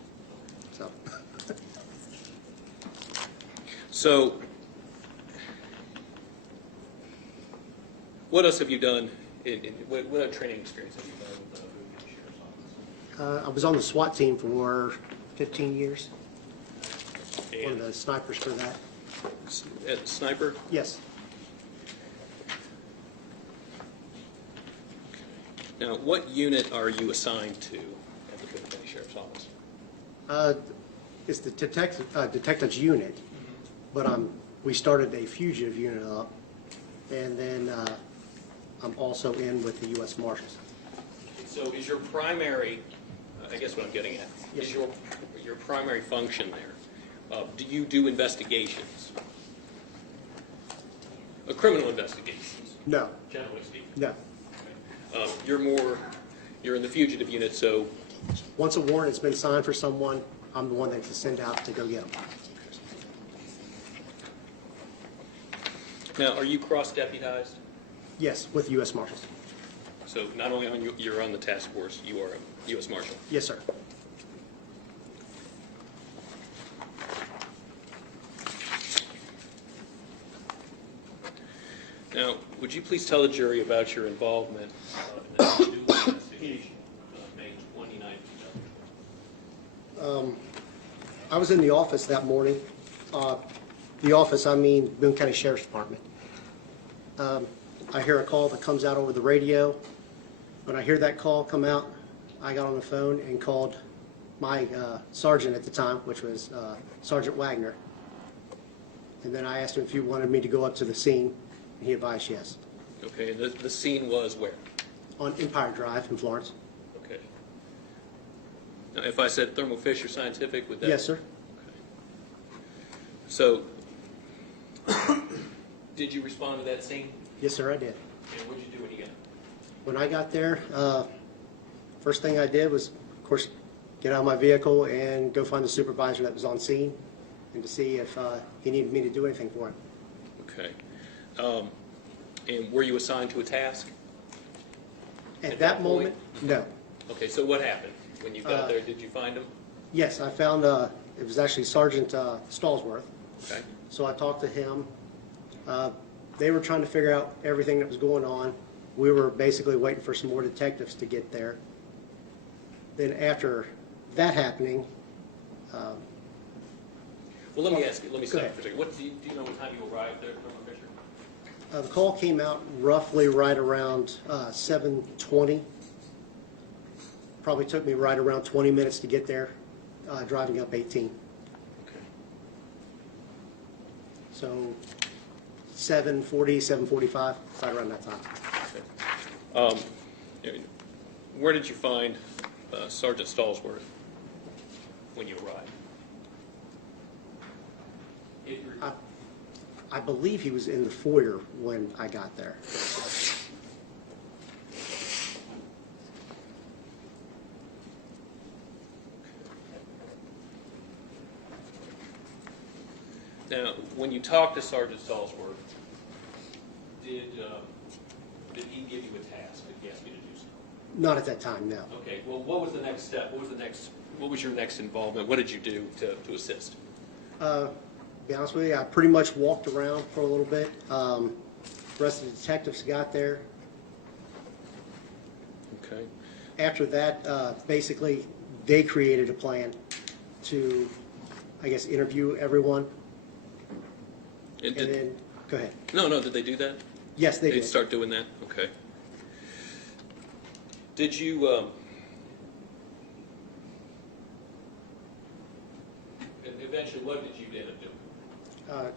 So, So, what else have you done? What training experience have you done with the Boone County Sheriff's Office? I was on the SWAT team for 15 years. One of And the snipers for that. at Sniper? Yes. Now, what unit are you assigned to at the Boone County Sheriff's Office? It's the detectives unit, but we started a fugitive unit up, and then I'm also in with the U.S. Marshals. So is your primary, I guess what I'm getting at, Yes. is your primary function there, do you do investigations? Criminal investigations, No, generally speaking? no. You're in the fugitive unit, so, Once a warrant has been signed for someone, I'm the one that can send out to go get them. now, are you cross-deputized? Yes, with U.S. Marshals. So not only you're on the task force, you are a U.S. Marshal. Yes, sir. Now, would you please tell the jury about your involvement in the Dooley investigation on May 29th, 2012? I was in the office that morning. The office, I mean Boone County Sheriff's Department. I hear a call that comes out over the radio. When I hear that call come out, I got on the phone and called my sergeant at the time, which was Sergeant Wagner. And then I asked him if he wanted me to go up to the scene, and he advised yes. Okay, and the scene was where? On Empire Drive in Florence. Okay. Now, if I said Thermo Fisher Scientific, would that? Yes, sir. Okay. So, did you respond to that scene? Yes, sir, I did. And what did you do when you got there? When I got there, first thing I did was, of course, get out of my vehicle and go find the supervisor that was on scene and to see if he needed me to do anything for him. Okay. And were you assigned to a task? At At that that moment, no. Okay, so what happened? When you got there, did you find him? Yes, I found, it was actually Sergeant Stallsworth. Okay. So I talked to him. They were trying to figure out everything that was going on. We were basically waiting for some more detectives to get there. Then after that happening, Well, let me ask you, let me Go stop ahead. for a second. Do you know what time you arrived there, Thermo Fisher? the call came out roughly right around 7:20. Probably took me right around 20 minutes to get there, driving up 18. Okay. So 7:40, 7:45, right around that time. Okay. Where did you find Sergeant Stallsworth when you arrived? I believe he was in the foyer when I got there. Now, when you talked to Sergeant Stallsworth, did he give you a task? Did he ask you to do something? Not at that time, no. Okay. Well, what was the next step? What was your next involvement? What did you do to assist? To be honest with you, I pretty much walked around for a little bit. The rest of the detectives got there. Okay. After that, basically, they created a plan to, I guess, interview everyone. And And then, go ahead. no, did they do that? Yes, they They'd did. start doing that? Okay. Did you, eventually, what did you end up doing?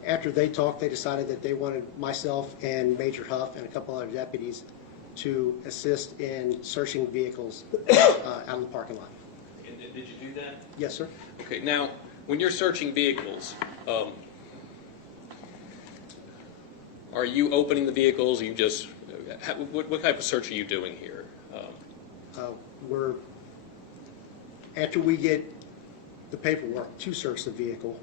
After they talked, they decided that they wanted myself and Major Huff and a couple other deputies to assist in searching vehicles out of the parking lot. And did you do that? Yes, sir. Okay, now, when you're searching vehicles, are you opening the vehicles? Are you just, what type of search are you doing here? After we get the paperwork to search the vehicle,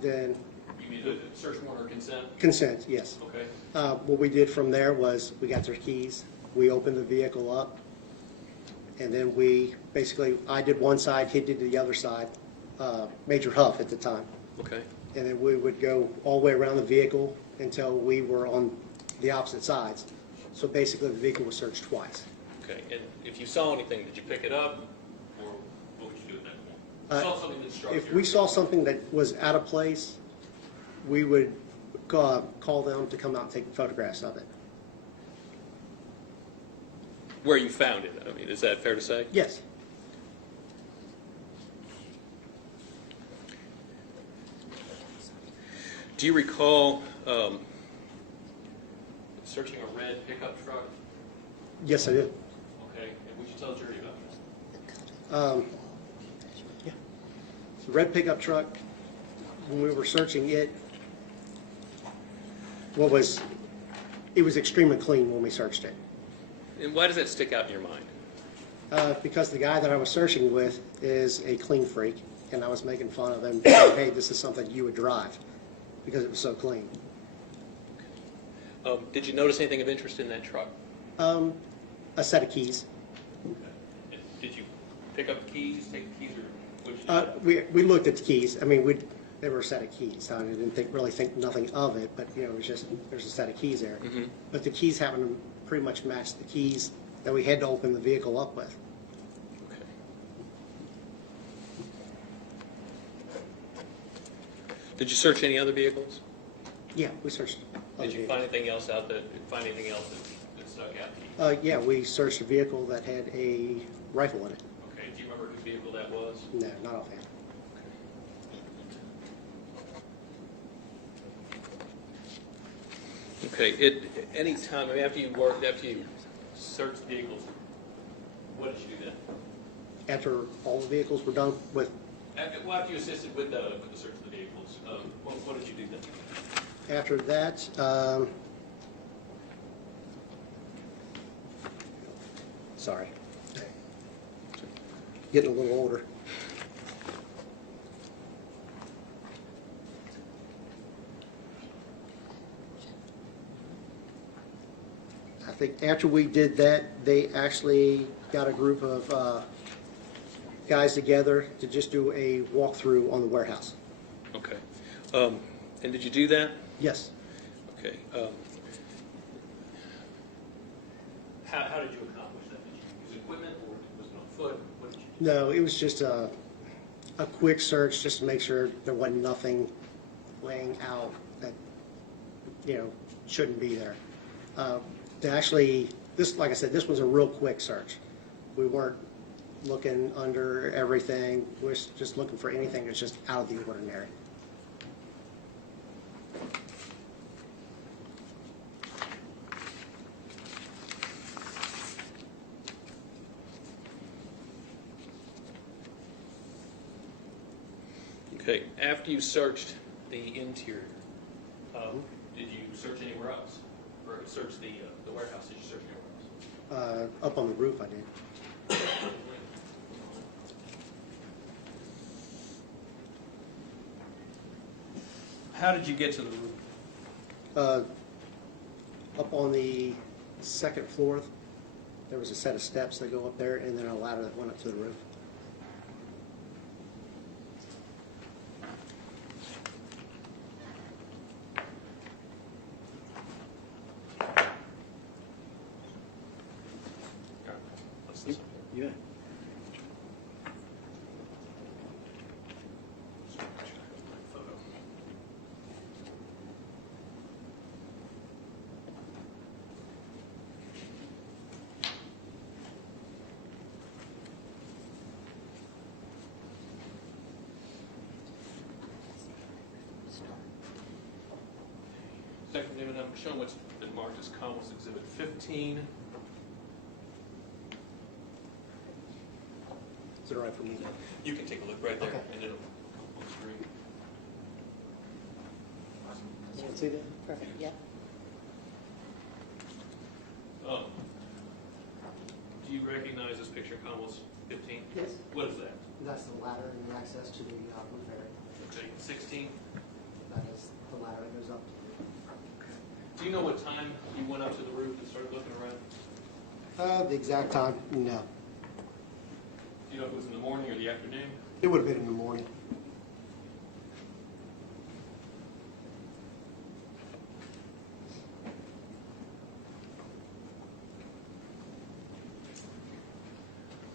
then You mean a search warrant or consent? consent, yes. Okay. What we did from there was we got their keys, we opened the vehicle up, and then I did one side, he did the other side, Major Huff at the time. Okay. And then we would go all the way around the vehicle until we were on the opposite sides. So basically, the vehicle was searched twice. Okay, and if you saw anything, did you pick it up, or what would you do at that point? You saw something that struck you? If we saw something that was out of place, we would call them to come out and take photographs of it. Where you found it, I mean, is that fair to say? Yes. Do you recall searching a red pickup truck? Yes, I do. Okay, and would you tell the jury about this? Yeah. The red pickup truck, when we were searching it, it was extremely clean when we searched it. And why does that stick out in your mind? Because the guy that I was searching with is a clean freak, and I was making fun of him, saying, hey, this is something you would drive, because it was so clean. Did you notice anything of interest in that truck? A set of keys. And did you pick up the keys, take the keys, or what did you do? We looked at the keys. I mean, there were a set of keys. I didn't really think nothing of it, but it was just there's a set of keys there. Mm-hmm. But the keys happened to pretty much match the keys that we had to open the vehicle up with. Okay. Did you search any other vehicles? Yeah, we searched. Did you find anything else out that stuck out to you? Yeah, we searched a vehicle that had a rifle in it. Okay, do you remember whose vehicle that was? No, not offhand. Okay, at any time, I mean, after you searched vehicles, what did you do then? After all the vehicles were done with, After you assisted with the search of the vehicles, what did you do then? after that, sorry. Getting a little older. I think after we did that, they actually got a group of guys together to just do a walkthrough on the warehouse. Okay. And did you do that? Yes. Okay. How did you accomplish that? Did you use equipment or was it on foot? What did you do? No, it was just a quick search just to make sure there wasn't nothing laying out that, shouldn't be there. Like I said, this was a real quick search. We weren't looking under everything. We're just looking for anything that's just out of the ordinary. Okay. After you searched the interior, did you search anywhere else? Or search the warehouse? Did you search anywhere else? Up on the roof, I did. How did you get to the roof? Up on the second floor, there was a set of steps that go up there, and then a ladder that went up to the roof. What's this? Yeah. Second Newman, I'm showing what's been marked as Commonwealth Exhibit 15. Is it all right for me to? You can take a look right there, Okay. and it'll come up on the screen. You can see that? Perfect, yeah. Do you recognize this picture, Commonwealth 15? Yes. What is that? That's the ladder and the access to the roof area. Okay, 16. That is the ladder that goes up. Do you know what time you went up to the roof and started looking around? The exact time, no. Do you know if it was in the morning or the afternoon? It would have been in the morning.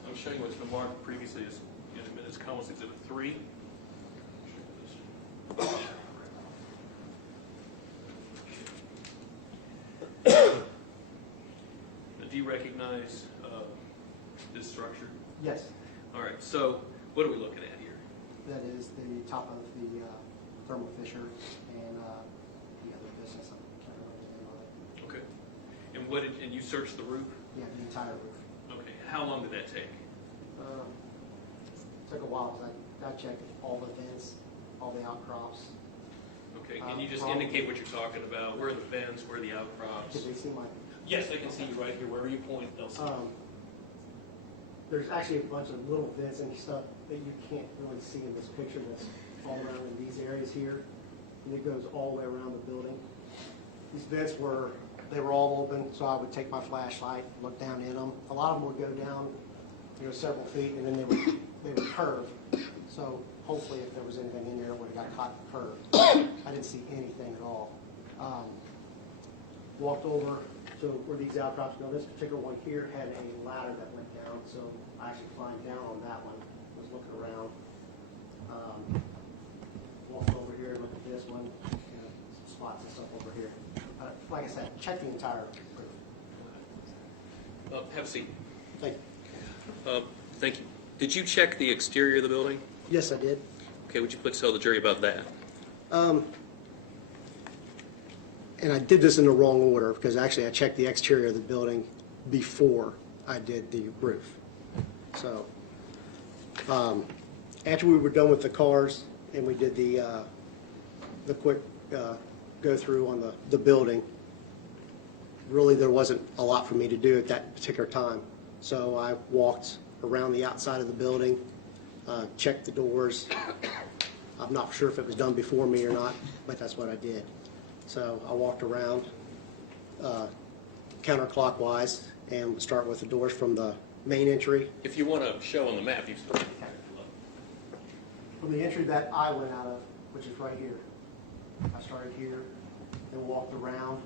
I'm showing you what's been marked previously as in a minute as Commonwealth Exhibit 3. Do you recognize this structure? Yes. All right, so what are we looking at here? That is the top of the Thermo Fisher and the other business. I can't remember the name of it. Okay. And you searched the roof? Yeah, the entire roof. Okay. How long did that take? Took a while because I checked all the vents, all the outcrops. Okay. Can you just Probably. indicate what you're talking about? Where are the vents? Where are the outcrops? Did they see my? Yes, I can see you right here. Wherever you point, they'll see. There's actually a bunch of little vents and stuff that you can't really see in this picture that's all around in these areas here. And it goes all the way around the building. These vents were all open, so I would take my flashlight, look down in them. A lot of them would go down, several feet, and then they would curve. So hopefully if there was anything in there, it would have got caught in the curve. I didn't see anything at all. Walked over to where these outcrops go. This particular one here had a ladder that went down, so I actually climbed down on that one, was looking around. Walked over here here, look at this one, some spots and stuff over here. Like I said, check the entire roof. Have a seat. Thank you. Thank you. Did you check the exterior of the building? Yes, I did. Okay, would you please tell the jury about that? And I did this in the wrong order, because actually I checked the exterior of the building before I did the roof. So, after we were done with the cars and we did the quick go through on the building, really there wasn't a lot for me to do at that particular time. So I walked around the outside of the building, checked the doors. I'm not sure if it was done before me or not, but that's what I did. So I walked around counterclockwise and start with the doors from the main entry. If you want to show on the map, you can. From the entry that I went out of, which is right here. I started here, then walked around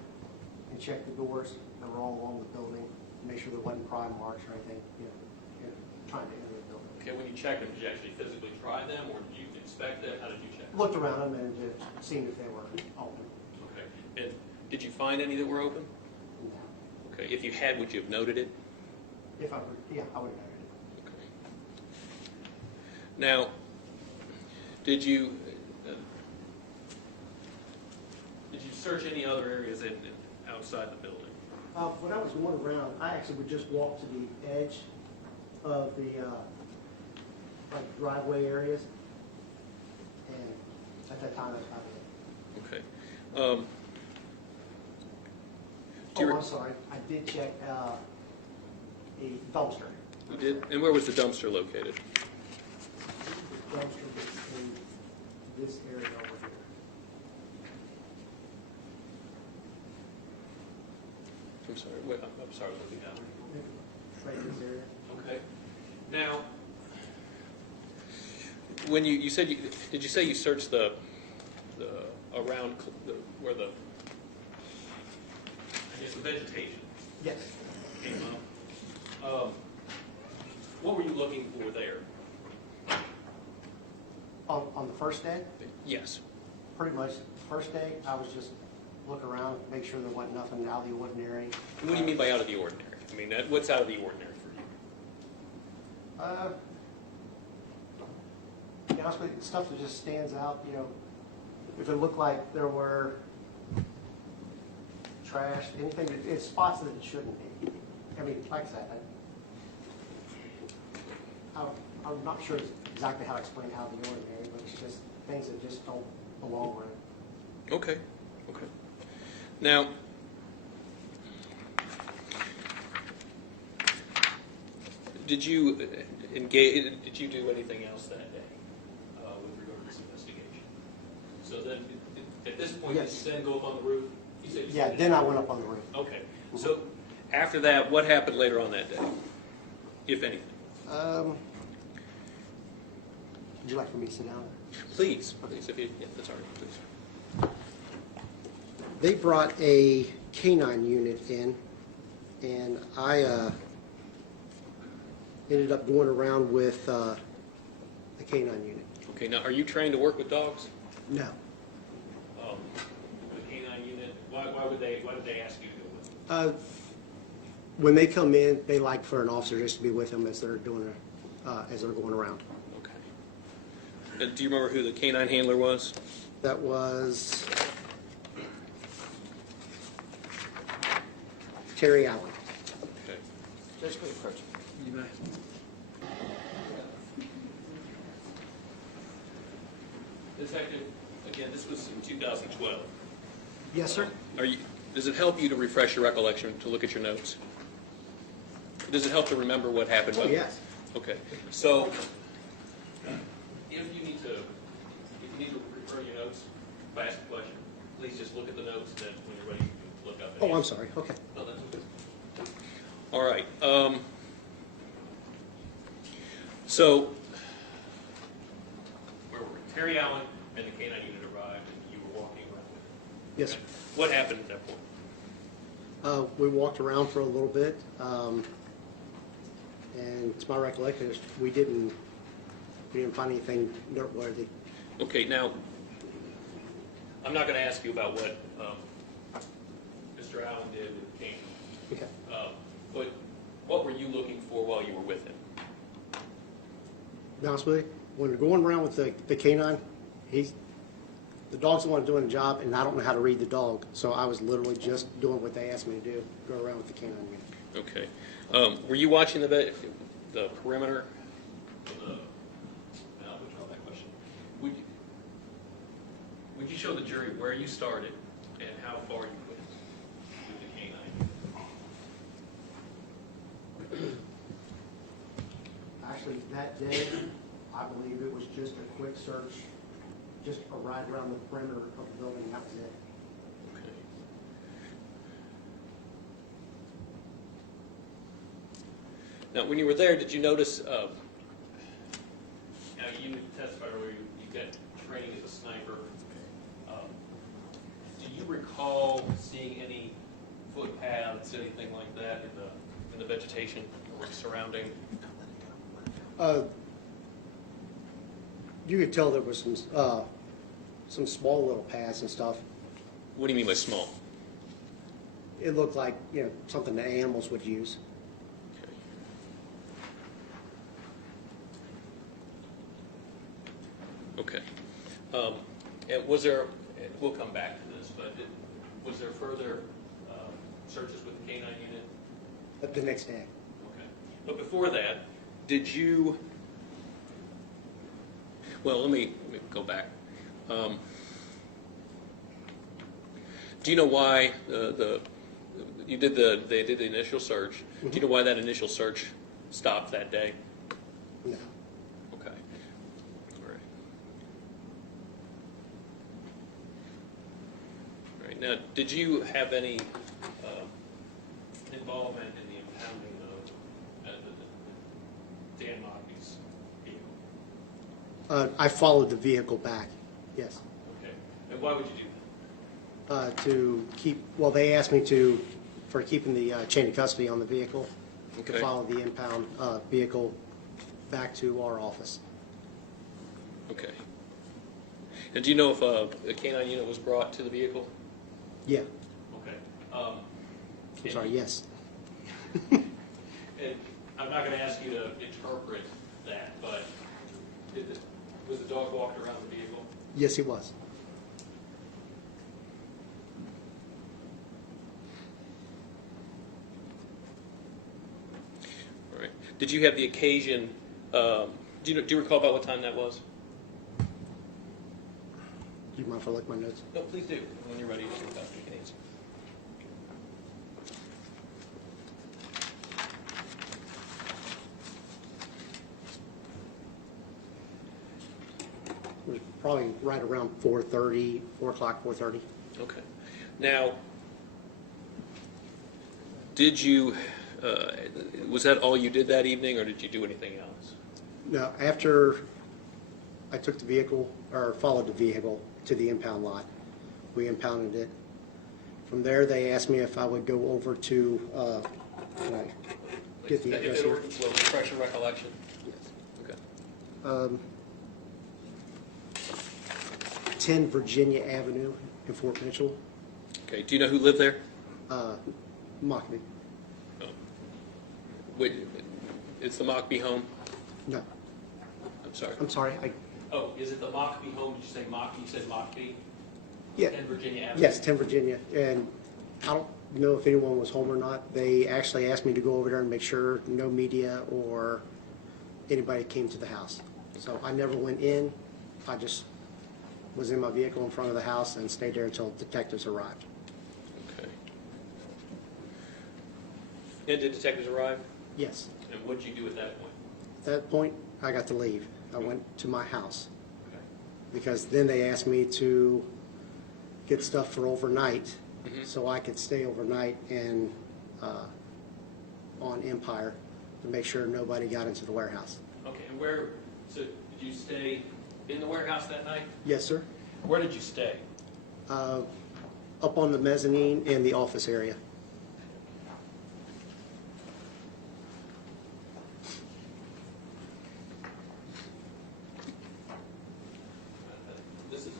and checked the doors that were all along the building, make sure there wasn't crime marks or anything, trying to enter the building. Okay, when you checked them, did you actually physically try them, or did you inspect them? How did you check? Looked around them and seen if they were open. Okay. And did you find any that were open? Okay. If you had, would you have noted it? If I were, yeah, I would have noted it. Okay. Now, did you search any other areas outside the building? When I was going around, I actually would just walk to the edge of the like driveway areas, and at that time, that's about it. Okay. I'm sorry. I did check a dumpster. You did? And where was the dumpster located? The dumpster was in this area over here. I'm sorry. I'm sorry. Looking down. Right in this area. Okay. Now, when you said did you say you searched the around where the vegetation Yes. came up? What were you looking for there? On the first day, Yes. pretty much first day, I was just look around, make sure there wasn't nothing out of the ordinary. And what do you mean by out of the ordinary? I mean, what's out of the ordinary for you? To be honest with you, stuff that just stands out, if it looked like there were trash, anything, it's spots that it shouldn't be. I mean, like I said, I'm not sure exactly how to explain out of the ordinary, but it's just things that just don't belong right. Okay. Okay. Now, did you engage? Did you do anything else that day with regard to this investigation? So then, at this point, Yes. did you then go up on the roof? You said you Yeah, then I went up on the roof. Okay. So after that, what happened later on that day, if anything? Would you like for me to sit down? Please, please, if you, yeah, that's all right, please. They brought a canine unit in, and I ended up going around with the canine unit. Okay, now, are you trained to work with dogs? No. The canine unit, why did they ask you to go with them? When they come in, they like for an officer just to be with them as they're doing as they're going around. Okay. Do you remember who the canine handler was? That was Terry Allen. Okay. Just quick approach. You may. Detective, again, this was in 2012. Yes, sir. Does it help you to refresh your recollection, to look at your notes? Does it help to remember what happened? Oh, yes. Okay. So, if you need to refer your notes, if I ask a question, please just look at the notes, and then when you're ready, you can look up. Oh, I'm sorry. Okay. No, that's okay. All right. So, where were we? Terry Allen and the canine unit arrived, and you were walking around with him. Yes, sir. What happened at that point? We walked around for a little bit, and to my recollection, we didn't find anything noteworthy. Okay, now, I'm not going to ask you about what Mr. Allen did with King. Okay. But what were you looking for while you were with him? To be honest with you, when we're going around with the canine, the dog's the one doing the job, and I don't know how to read the dog, so I was literally just doing what they asked me to do, go around with the canine unit. Okay. Were you watching the perimeter? I'll withdraw that question. Would you show the jury where you started and how far you went with the canine? Actually, that day, I believe it was just a quick search, just a ride around the perimeter of the building, and that was it. Okay. Now, when you were there, did you notice, now you testified earlier, you got training as a sniper. Do you recall seeing any footpaths, anything like that in the vegetation or surrounding? You could tell there was some small little paths and stuff. What do you mean by small? It looked like, something that animals would use. Okay. And was there, and we'll come back to this, but was there further searches with the canine unit? The next day. Okay. But before that, did you, well, let me go back. Do you know why they did the initial search? Mm-hmm. Do you know why that initial search stopped that day? No. Okay. All right. All right. Now, did you have any involvement in the impounding of Dan Mockney's vehicle? I followed the vehicle back, yes. Okay. And why would you do that? To keep, they asked me for keeping the chain of custody on the vehicle, to Okay. follow the impound vehicle back to our office. Okay. And do you know if a canine unit was brought to the vehicle? Yeah, Okay. I'm sorry, yes. And I'm not going to ask you to interpret that, but was the dog walked around the vehicle? Yes, he was. All right. Did you have the occasion? Do you recall about what time that was? Do you mind if I look my notes? No, please do. When you're ready, you can answer. It was probably right around 4:30, 4 o'clock, 4:30. Okay. Now, did you? Was that all you did that evening, or did you do anything else? Now, after I took the vehicle, or followed the vehicle to the impound lot, we impounded it. From there, they asked me if I would go over to, can I get the address here? Will refresh your recollection. Okay. 10 Virginia Avenue in Fort Mitchell, Okay. Do you know who lived there? Mockney. Oh. Wait, is the Mockbee home? No, I'm sorry. I'm sorry. Oh, is it the Mockbee home? Did you say Mockbee? You said Mockbee? Yeah. 10 Virginia Avenue? Yes, 10 Virginia. And I don't know if anyone was home or not. They actually asked me to go over there and make sure no media or anybody came to the house. So I never went in. I just was in my vehicle in front of the house and stayed there until detectives arrived. Okay. And did detectives arrive? Yes. And what did you do at that point? At that point, I got to leave. I went to my house Okay. because then they asked me to get stuff for overnight Mhm. so I could stay overnight and on Empire to make sure nobody got into the warehouse. Okay, and so did you stay in the warehouse that night? Yes, sir. Where did you stay? Up on the mezzanine in the office area. This is,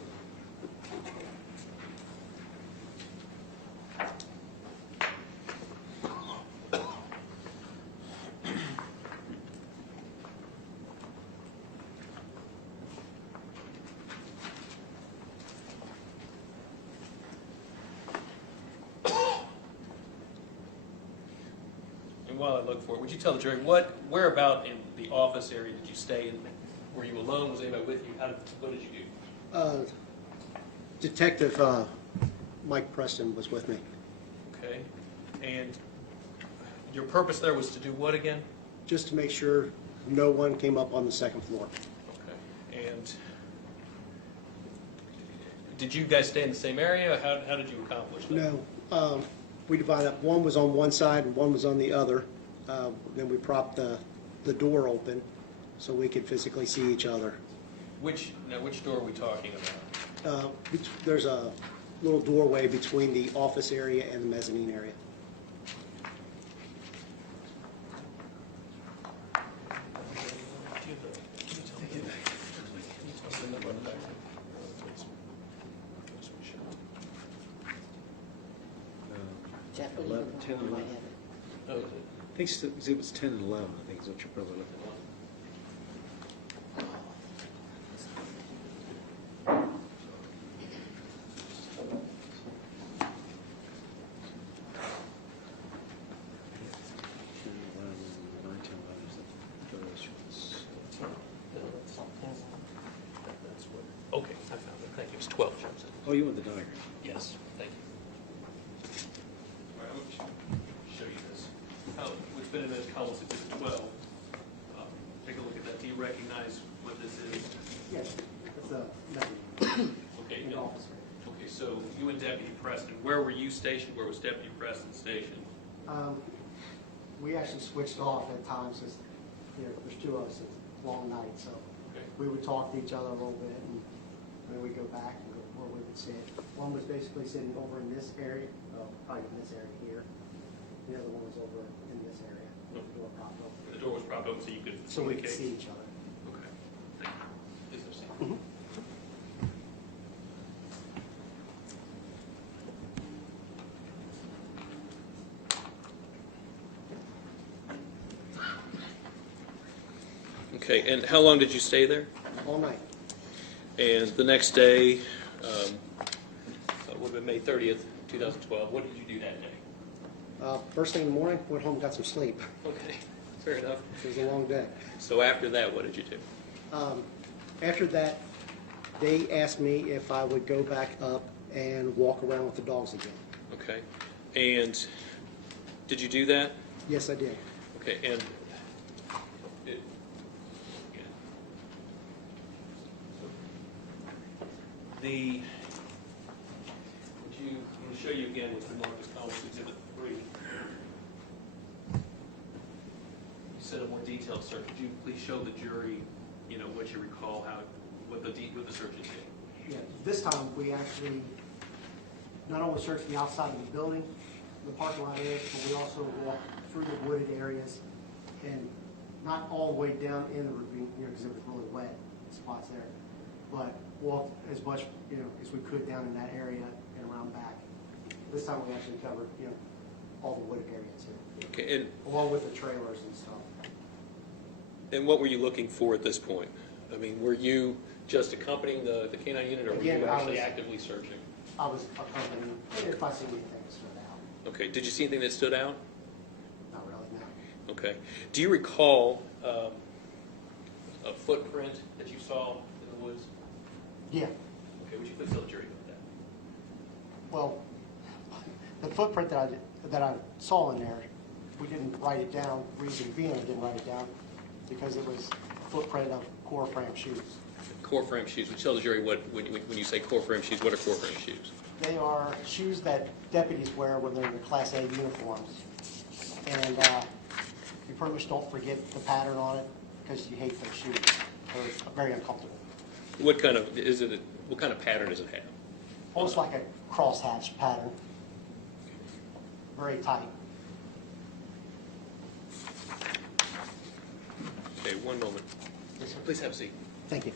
while I look for it, would you tell the jury where about in the office area did you stay? Were you alone? Was anybody with you? What did you do? Detective Mike Preston was with me, Okay. And your purpose there was to do what again? just to make sure no one came up on the second floor. Okay. And did you guys stay in the same area? How did you accomplish that? No, we divided up. One was on one side and one was on the other. Then we propped the door open so we could physically see each other. Which door are we talking about? There's a little doorway between the office area and the mezzanine area. Jeff, what are you 11, looking 10, for? 11. Oh, I think it was 10 and 11, I think is what you're probably looking at. okay, I found it. Thank you. It was 12. Oh, you want the diagram? Yes, thank you. All right, I'm going to show you this. It's been in this column since it's 12. Take a look at that. Do you recognize what this is? Yes, it's a mezzanine Okay, in the no. office Okay, so you and Deputy Preston, where were you stationed? Where was Deputy Preston stationed? area. We actually switched off at times because there's two of us. It's a long night, so Okay. we would talk to each other a little bit and then we'd go back and go where we would sit. One was basically sitting over in this area, probably in this area here. The other one was over in this area. The door propped open. The door was propped open so you could So we could communicate. see each other. Okay. Thank you. Is there something? Okay, and how long did you stay there? All night. And the next day, would have been May 30th, 2012. What did you do that day? First thing in the morning, went home and got some sleep. Okay, fair enough. It was a long day. So after that, what did you do? After that, they asked me if I would go back up and walk around with the dogs again. Okay, and did you do that? Yes, I did. Okay, and it, yeah. I'm going to show you again with the Marcus Collins Exhibit 3. You said a more detailed search. Could you please show the jury, what you recall, what the search is did? Yeah, this time we actually not only searched the outside of the building, the parking lot areas, but we also walked through the wooded areas and not all the way down in the ravine, because it was really wet spots there, but walked as much, as we could down in that area and around back. This time we actually covered, all the wooded area too, Okay, along with the trailers and stuff. and what were you looking for at this point? I mean, were you just accompanying the canine unit, or were Again, you I actually was- actively searching? I was accompanying, if I see anything that stood out. Okay, did you see anything that stood out? Not really, no. Okay. Do you recall a footprint that you saw in the woods? Yeah, Okay, would you please tell the jury about that? well, the footprint that I saw in there, we didn't write it down. Reason being, I didn't write it down because it was footprint of core frame shoes. Core frame shoes. Would you tell the jury when you say core frame shoes, what are core frame shoes? They are shoes that deputies wear when they're in their Class A uniforms. And you pretty much don't forget the pattern on it because you hate those shoes. They're very uncomfortable. What kind of pattern does it have? Almost like a crosshatch pattern. Very tight. Okay, one moment. Yes, sir. Please have a seat. Thank you.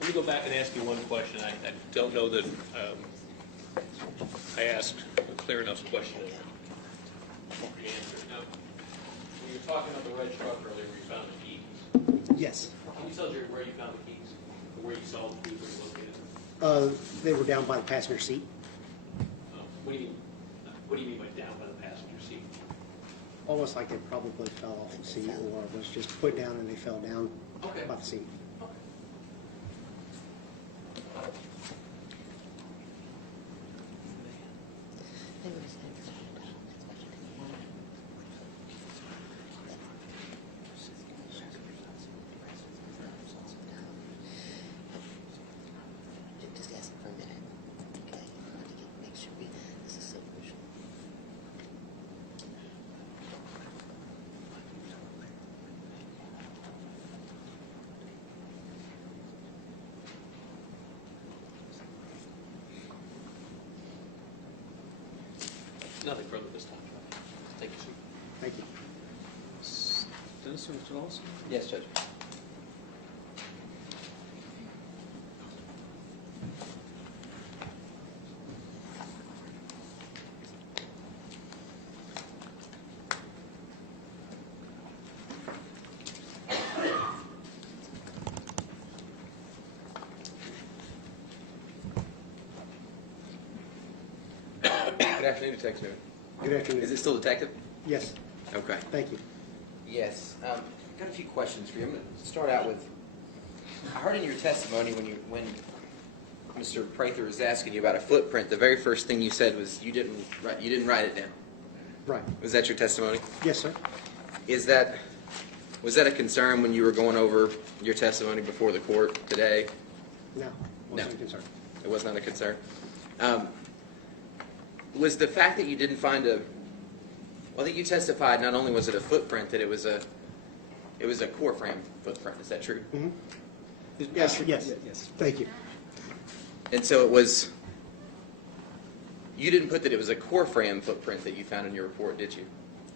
Let me go back and ask you one question. I don't know that I asked clear enough question. The answer. Now, when you were talking about the red truck earlier, where you found the keys, Yes. can you tell us where you found the keys? Or where you saw the keys, where you located them? They were down by the passenger seat. What do you mean by down by the passenger seat? Almost like they probably fell off the seat or was just put down and they fell down Okay. by the seat. Just ask for a minute, okay? I want to make sure this is so crucial. Nothing further this time. Thank you, sir. Thank you. Dennis or Mr. Lawson? Yes, Judge. Good afternoon, Detective Newman. Good afternoon. Is it still Detective? Yes, Okay. thank you. Yes. Got a few questions for you. I'm going to start out with, I heard in your testimony when Mr. Prather was asking you about a footprint, the very first thing you said was you didn't write it down. Right. Was that your testimony? Yes, sir. Was that a concern when you were going over your testimony before the court today? No, wasn't No. a concern. It was not a concern. Was the fact that you didn't find well, that you testified not only was it a footprint, that it was a core frame footprint. Is that true? Mhm. Yes. Yes. Yes. Thank you. And so you didn't put that it was a core frame footprint that you found in your report, did you?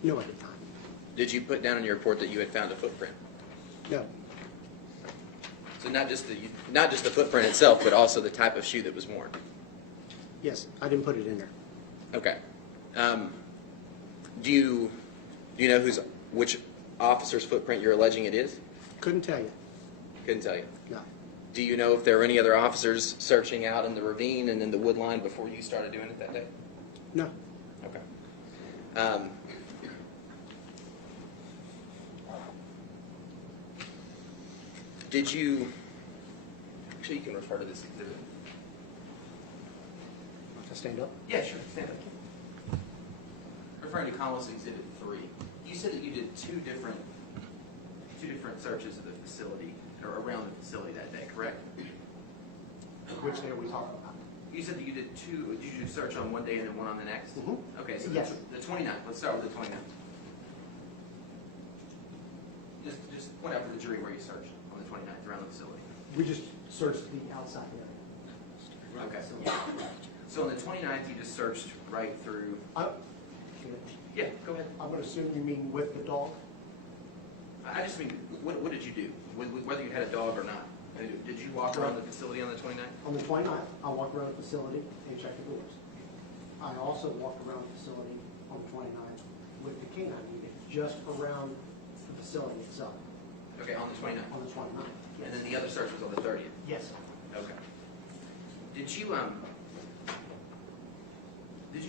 No, I did not. Did you put down in your report that you had found a footprint? No. So not just the footprint itself, but also the type of shoe that was worn. Yes, I didn't put it in there. Okay. Do you know which officer's footprint you're alleging it is? Couldn't tell you. Couldn't tell you. No. Do you know if there were any other officers searching out in the ravine and in the wood line before you started doing it that day? No. Okay. Did you? Actually, you can refer to this exhibit. If I stand up? Yeah, sure. Stand up. Referring to Commonwealth Exhibit 3, you said that you did two different searches of the facility or around the facility that day, correct? Which day are we talking about? You said that you did two. Did you do search on one day and then one on the next? Mhm. Okay, so Yes. the 29th. Let's start with the 29th. Just point out to the jury where you searched on the 29th around the facility. We just searched the outside area. Okay. So on the 29th, you just searched right through. Yeah, go ahead. I would assume you mean with the dog? I just mean, what did you do? Whether you had a dog or not. Did you walk around the facility on the 29th? On the 29th, I walked around the facility and checked the doors. I also walked around the facility on the 29th with the canine unit, just around the facility itself, Okay, on the 29th. on the 29th. And then the other search was on the 30th? Yes. Okay. Did you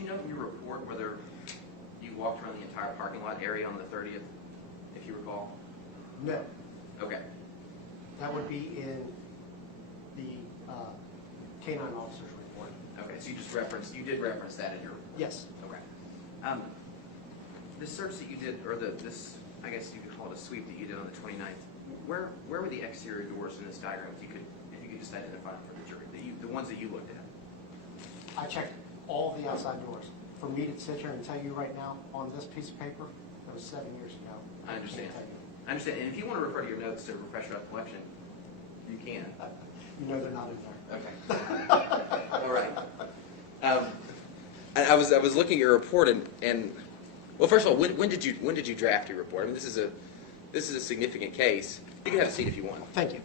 know in your report whether you walked around the entire parking lot area on the 30th, if you recall? No, Okay. that would be in the canine officer's report. Okay, so you did reference that in your report? Yes. Okay. The search that you did, or this, I guess you could call it a sweep that you did on the 29th, where were the exterior doors in this diagram, if you could just identify them for the jury, the ones that you looked at? I checked all the outside doors. For me to sit here and tell you right now on this piece of paper, that was 7 years ago. I understand. can't tell you. I understand, and if you want to refer to your notes to refresh your recollection, you can. You know they're not in there. Okay. All right. I was looking at your report and well, first of all, when did you draft your report? I mean, this is a significant case. You can have a seat if you want. Thank you.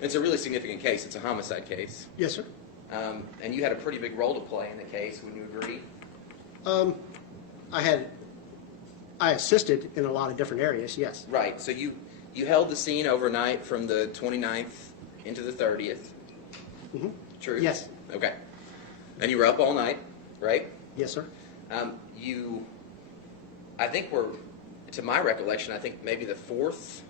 It's a really significant case. It's a homicide case, Yes, sir. and you had a pretty big role to play in the case. Would you agree? I assisted in a lot of different areas, yes. Right, so you held the scene overnight from the 29th into the 30th. Mhm. True? Yes. Okay. And you were up all night, right? Yes, sir. I think to my recollection, I think maybe the fourth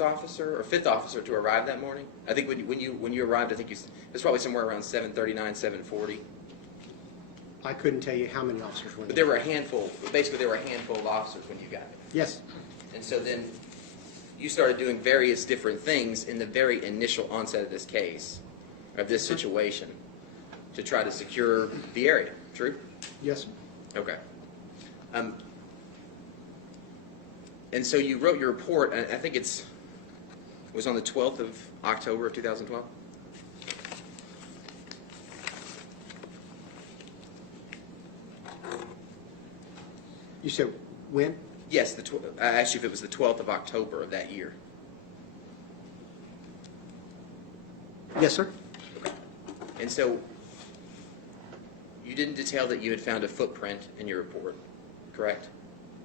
officer or fifth officer to arrive that morning. I think when you arrived, I think it was probably somewhere around 7:39, 7:40. I couldn't tell you how many officers were But there. there were a handful. Basically, there were a handful of officers when you got there. Yes, And so then you started doing various different things in the very initial onset of this case, of this situation, to try to secure the area. True? yes, sir. Okay. And so you wrote your report, and I think it was on the 12th of October of 2012? You said when? Yes, I asked you if it was the 12th of October of that year. Yes, sir. And so you didn't detail that you had found a footprint in your report, correct?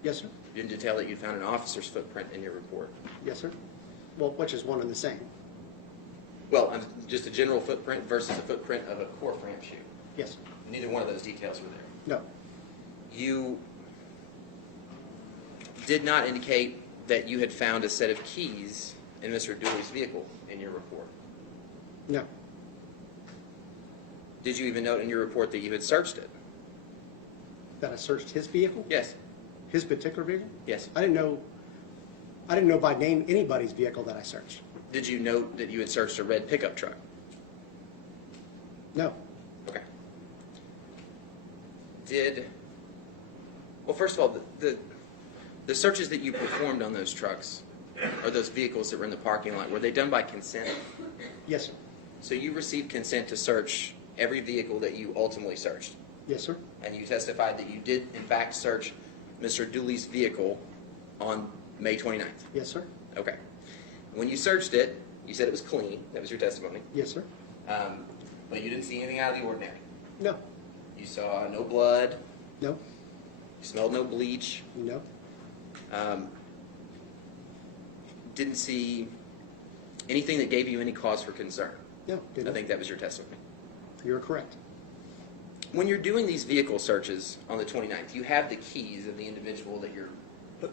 Yes, sir. You didn't detail that you found an officer's footprint in your report. Yes, sir. Well, which is one and the same. Well, just a general footprint versus a footprint of a court ramp shoe. Yes. Neither one of those details were there. No. You did not indicate that you had found a set of keys in Mr. Dooley's vehicle in your report. No. Did you even note in your report that you had searched it? That I searched his vehicle? Yes. His particular vehicle? Yes. I didn't know by name anybody's vehicle that I searched. Did you note that you had searched a red pickup truck? No. Okay. Well, first of all, the searches that you performed on those trucks, or those vehicles that were in the parking lot, were they done by consent? Yes, sir. So you received consent to search every vehicle that you ultimately searched? Yes, sir. And you testified that you did, in fact, search Mr. Dooley's vehicle on May 29th? Yes, sir. Okay. When you searched it, you said it was clean. That was your testimony. Yes, sir. But you didn't see anything out of the ordinary. No. You saw no blood. No. You smelled no bleach. No. Didn't see anything that gave you any cause for concern. No. Didn't. I think that was your testimony. You're correct. When you're doing these vehicle searches on the 29th, you have the keys of the individual that the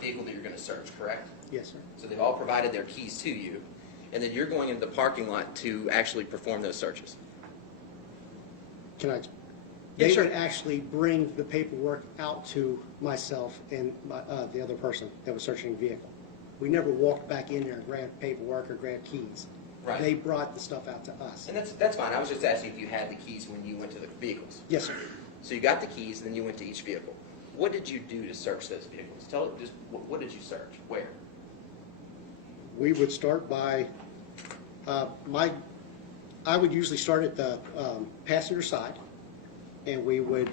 vehicle that you're going to search, correct? Yes, sir. So they've all provided their keys to you, and then you're going into the parking lot to actually perform those searches. Can I? Yeah, They sure. would actually bring the paperwork out to myself and the other person that was searching the vehicle. We never walked back in there and grabbed paperwork or grabbed keys. Right. They brought the stuff out to us. And that's fine. I was just asking if you had the keys when you went to the vehicles. Yes, sir. So you got the keys, and then you went to each vehicle. What did you do to search those vehicles? What did you search? Where? We would start by, I would usually start at the passenger side, and we would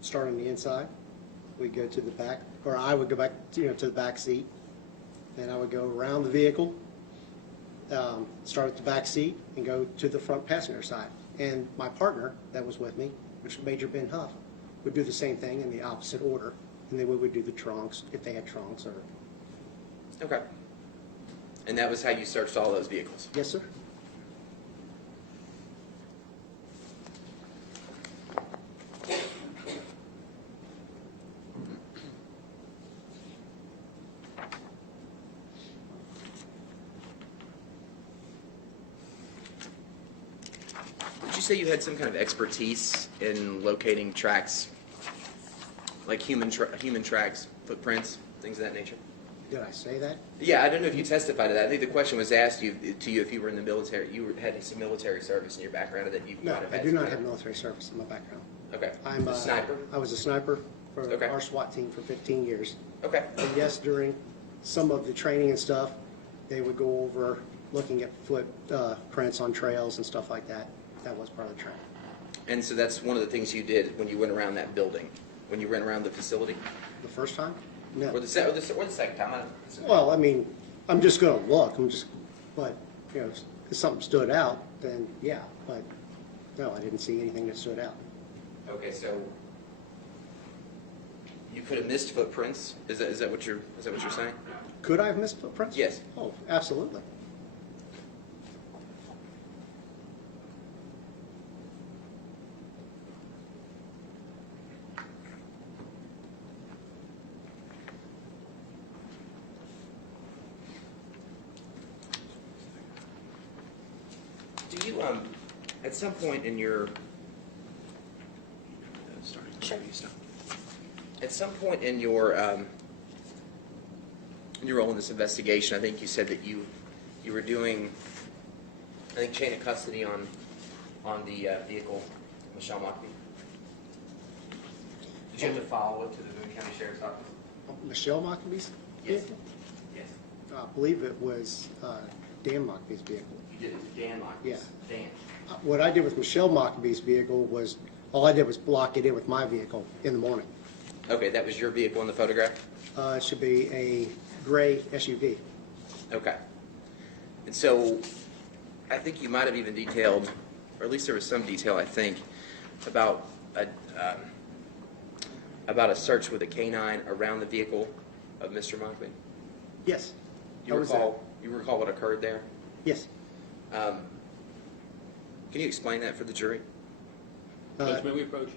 start on the inside. We'd go to the back, or I would go back to the back seat. Then I would go around the vehicle, start at the back seat, and go to the front passenger side. And my partner that was with me, which was Major Ben Huff, would do the same thing in the opposite order. And then we would do the trunks, if they had trunks. Okay. And that was how you searched all those vehicles? Yes, sir. Did you say you had some kind of expertise in locating tracks, like human tracks, footprints, things of that nature? Did I say that? Yeah, I don't know if you testified to that. I think the question was asked to you if you were in the military. You had some military service in your background, that you No, might have I had do some not kind have of- military service in my background. Okay. I'm a sniper. I was a sniper for Okay. our SWAT team for 15 years. Okay. And yes, during some of the training and stuff, they would go over looking at footprints on trails and stuff like that. That was part of the training. And so that's one of the things you did when you went around that building, when you went around the facility, The first time? No. or the second time. I don't know. Well, I mean, I'm just going to look. But if something stood out, then yeah. But no, I didn't see anything that stood out. Okay, so you could have missed footprints? Is that what you're saying? Could I have missed footprints? Yes. Oh, absolutely. Do you, at some point in your, at some point in your role in this investigation, I think you said that you were doing, I think, chain of custody on the vehicle, Michelle Mockbee. Did you have to follow it to the Boone County Sheriff's Office? Michelle Mockabee's Yes. vehicle? Yes. I believe it was Dan Mockabee's vehicle. You did it to Dan Mockbee's? Yeah. Dan. What I did with Michelle Mockabee's vehicle was, all I did was block it in with my vehicle in the morning. Okay, that was your vehicle in the photograph? It should be a gray SUV. Okay. And so I think you might have even detailed, or at least there was some detail, I think, about a search with a canine around the vehicle of Mr. Mockbee. Yes. You How was that? recall what occurred there? Yes. Can you explain that for the jury? Judge, may we approach?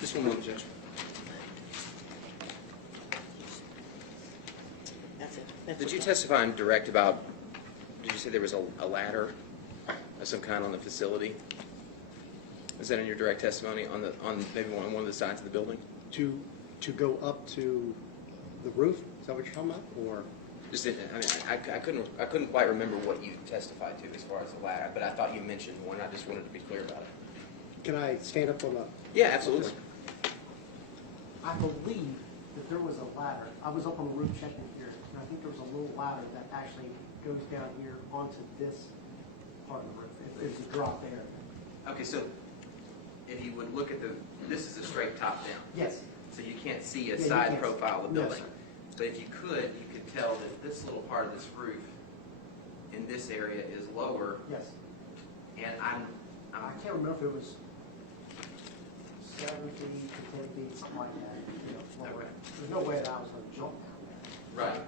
Just one moment, Judge. That's it. That's Did you what- testify in direct about, did you say there was a ladder of some kind on the facility? Is that in your direct testimony on maybe one of the sides of the building? To go up to the roof? Is that what you're talking about? Or Just, I couldn't quite remember what you testified to as far as the ladder, but I thought you mentioned one. I just wanted to be clear about it. can I stand up on the? Yeah, absolutely. I believe that there was a ladder. I was up on the roof checking here, and I think there was a little ladder that actually goes down here onto this part of the roof. There's a drop there. Okay, so if you would look at this is a straight top down. Yes. So you can't see a Yeah, you side can't. profile of the No, building. sir. But if you could tell that this little part of this roof in this area is lower, Yes. and I can't remember if it was 7 feet to 10 feet, something like that. You know, lower. Okay. There's no way that I was going to jump down there. right.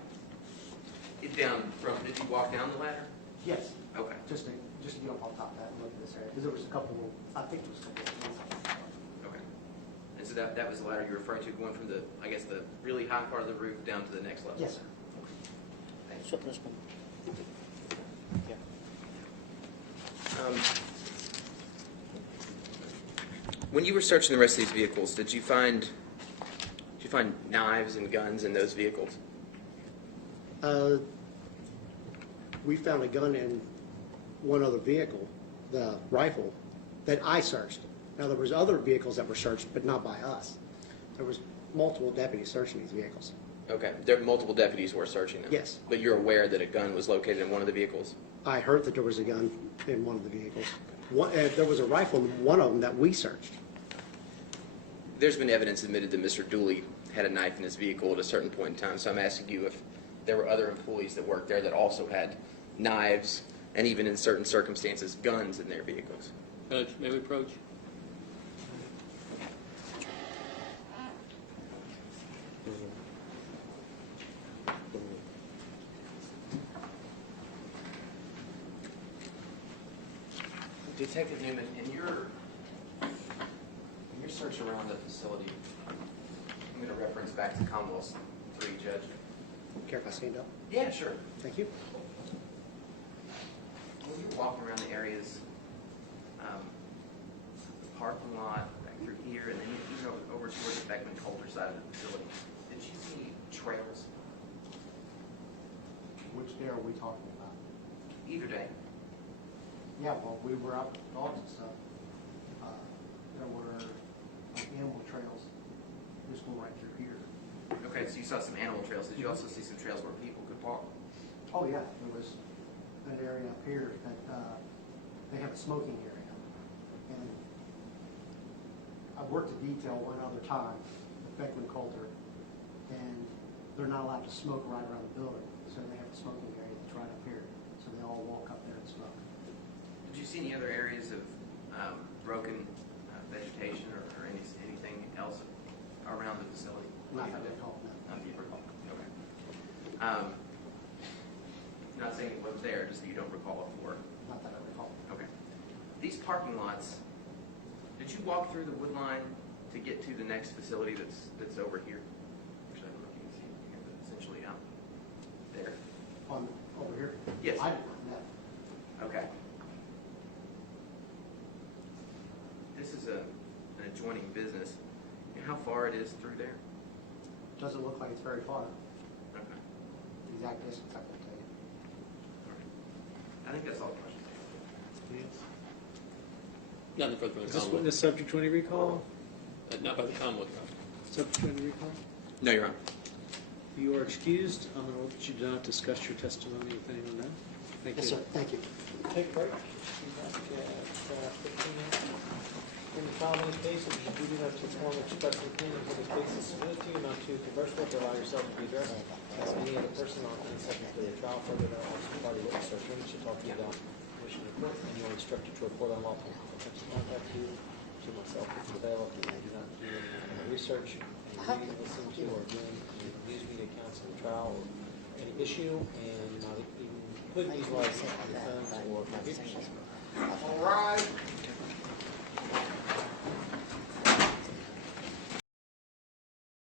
Did you walk down the ladder? Yes. Okay. Just to get up on top of that and look at this area. Because there was a couple of, I think it was a couple of things. Okay. And so that was the ladder you're referring to, going from the really high part of the roof down to the next level? Yes, sir. Thank you. So, this one. Yeah. When you were searching the rest of these vehicles, did you find knives and guns in those vehicles? We found a gun in one other vehicle, the rifle, that I searched. Now, there was other vehicles that were searched, but not by us. There was multiple deputies searching these vehicles. Okay, there multiple deputies who were searching them? Yes. But you're aware that a gun was located in one of the vehicles? I heard that there was a gun in one of the vehicles. There was a rifle in one of them that we searched. There's been evidence admitted that Mr. Dooley had a knife in his vehicle at a certain point in time, so I'm asking you if there were other employees that worked there that also had knives, and even in certain circumstances, guns in their vehicles. Judge, may we approach? Detective Neuman, in your search around the facility, I'm going to reference back to Commonwealth 3, Judge. Care if I stand up? Yeah, sure. Thank you. When you were walking around the areas, the parking lot, back through here, and then even over towards the Beckman Coulter side of the facility, did you see trails Which day are we talking about? either day? Yeah, well, we were out with dogs and stuff. There were animal trails just going right through here. Okay, so you saw some animal trails. Did you also see some trails where people could walk? Oh, yeah, there was that area up here that, they have a smoking area. And I worked a detail one other time with Beckman Coulter, and they're not allowed to smoke right around the building, so they have a smoking area that's right up here, so they all walk up there and smoke. Did you see any other areas of broken vegetation or anything else around the facility? Not that I recall, no. Not that you recall. Okay. Not saying it wasn't there, just that you don't recall it before. Not that I recall. Okay. These parking lots, did you walk through the wood line to get to the next facility that's over here? Actually, I don't know if you can see it here, but essentially out there. Over here? Yes. I don't know. Okay. This is an adjoining business. You know how far it is through there? Doesn't look like it's very far. Okay. The exact distance I can tell you. All right. I think that's all the questions. Nothing further from Is the this Commonwealth. witness subject to any recall? Not by the Commonwealth. Subject to any recall? No, Your Honor. You are excused. I'm going to order that you do not discuss your testimony with anyone now. Thank you. Yes, sir. Thank you. Take a break. Be back at 15. In the following cases, you do not to form express opinion for the case is submitted to you, not to converse with, allow yourself to be addressed as any other person on any subject of the trial, further than all party witness or attorney should talk to you about wishing to report, and you are instructed to report on lawful offense. Contact you to myself if available. If you do not do any research, any reading, listening to, or doing any news media accounts of the trial or any issue, and not even could utilize your phones or computers.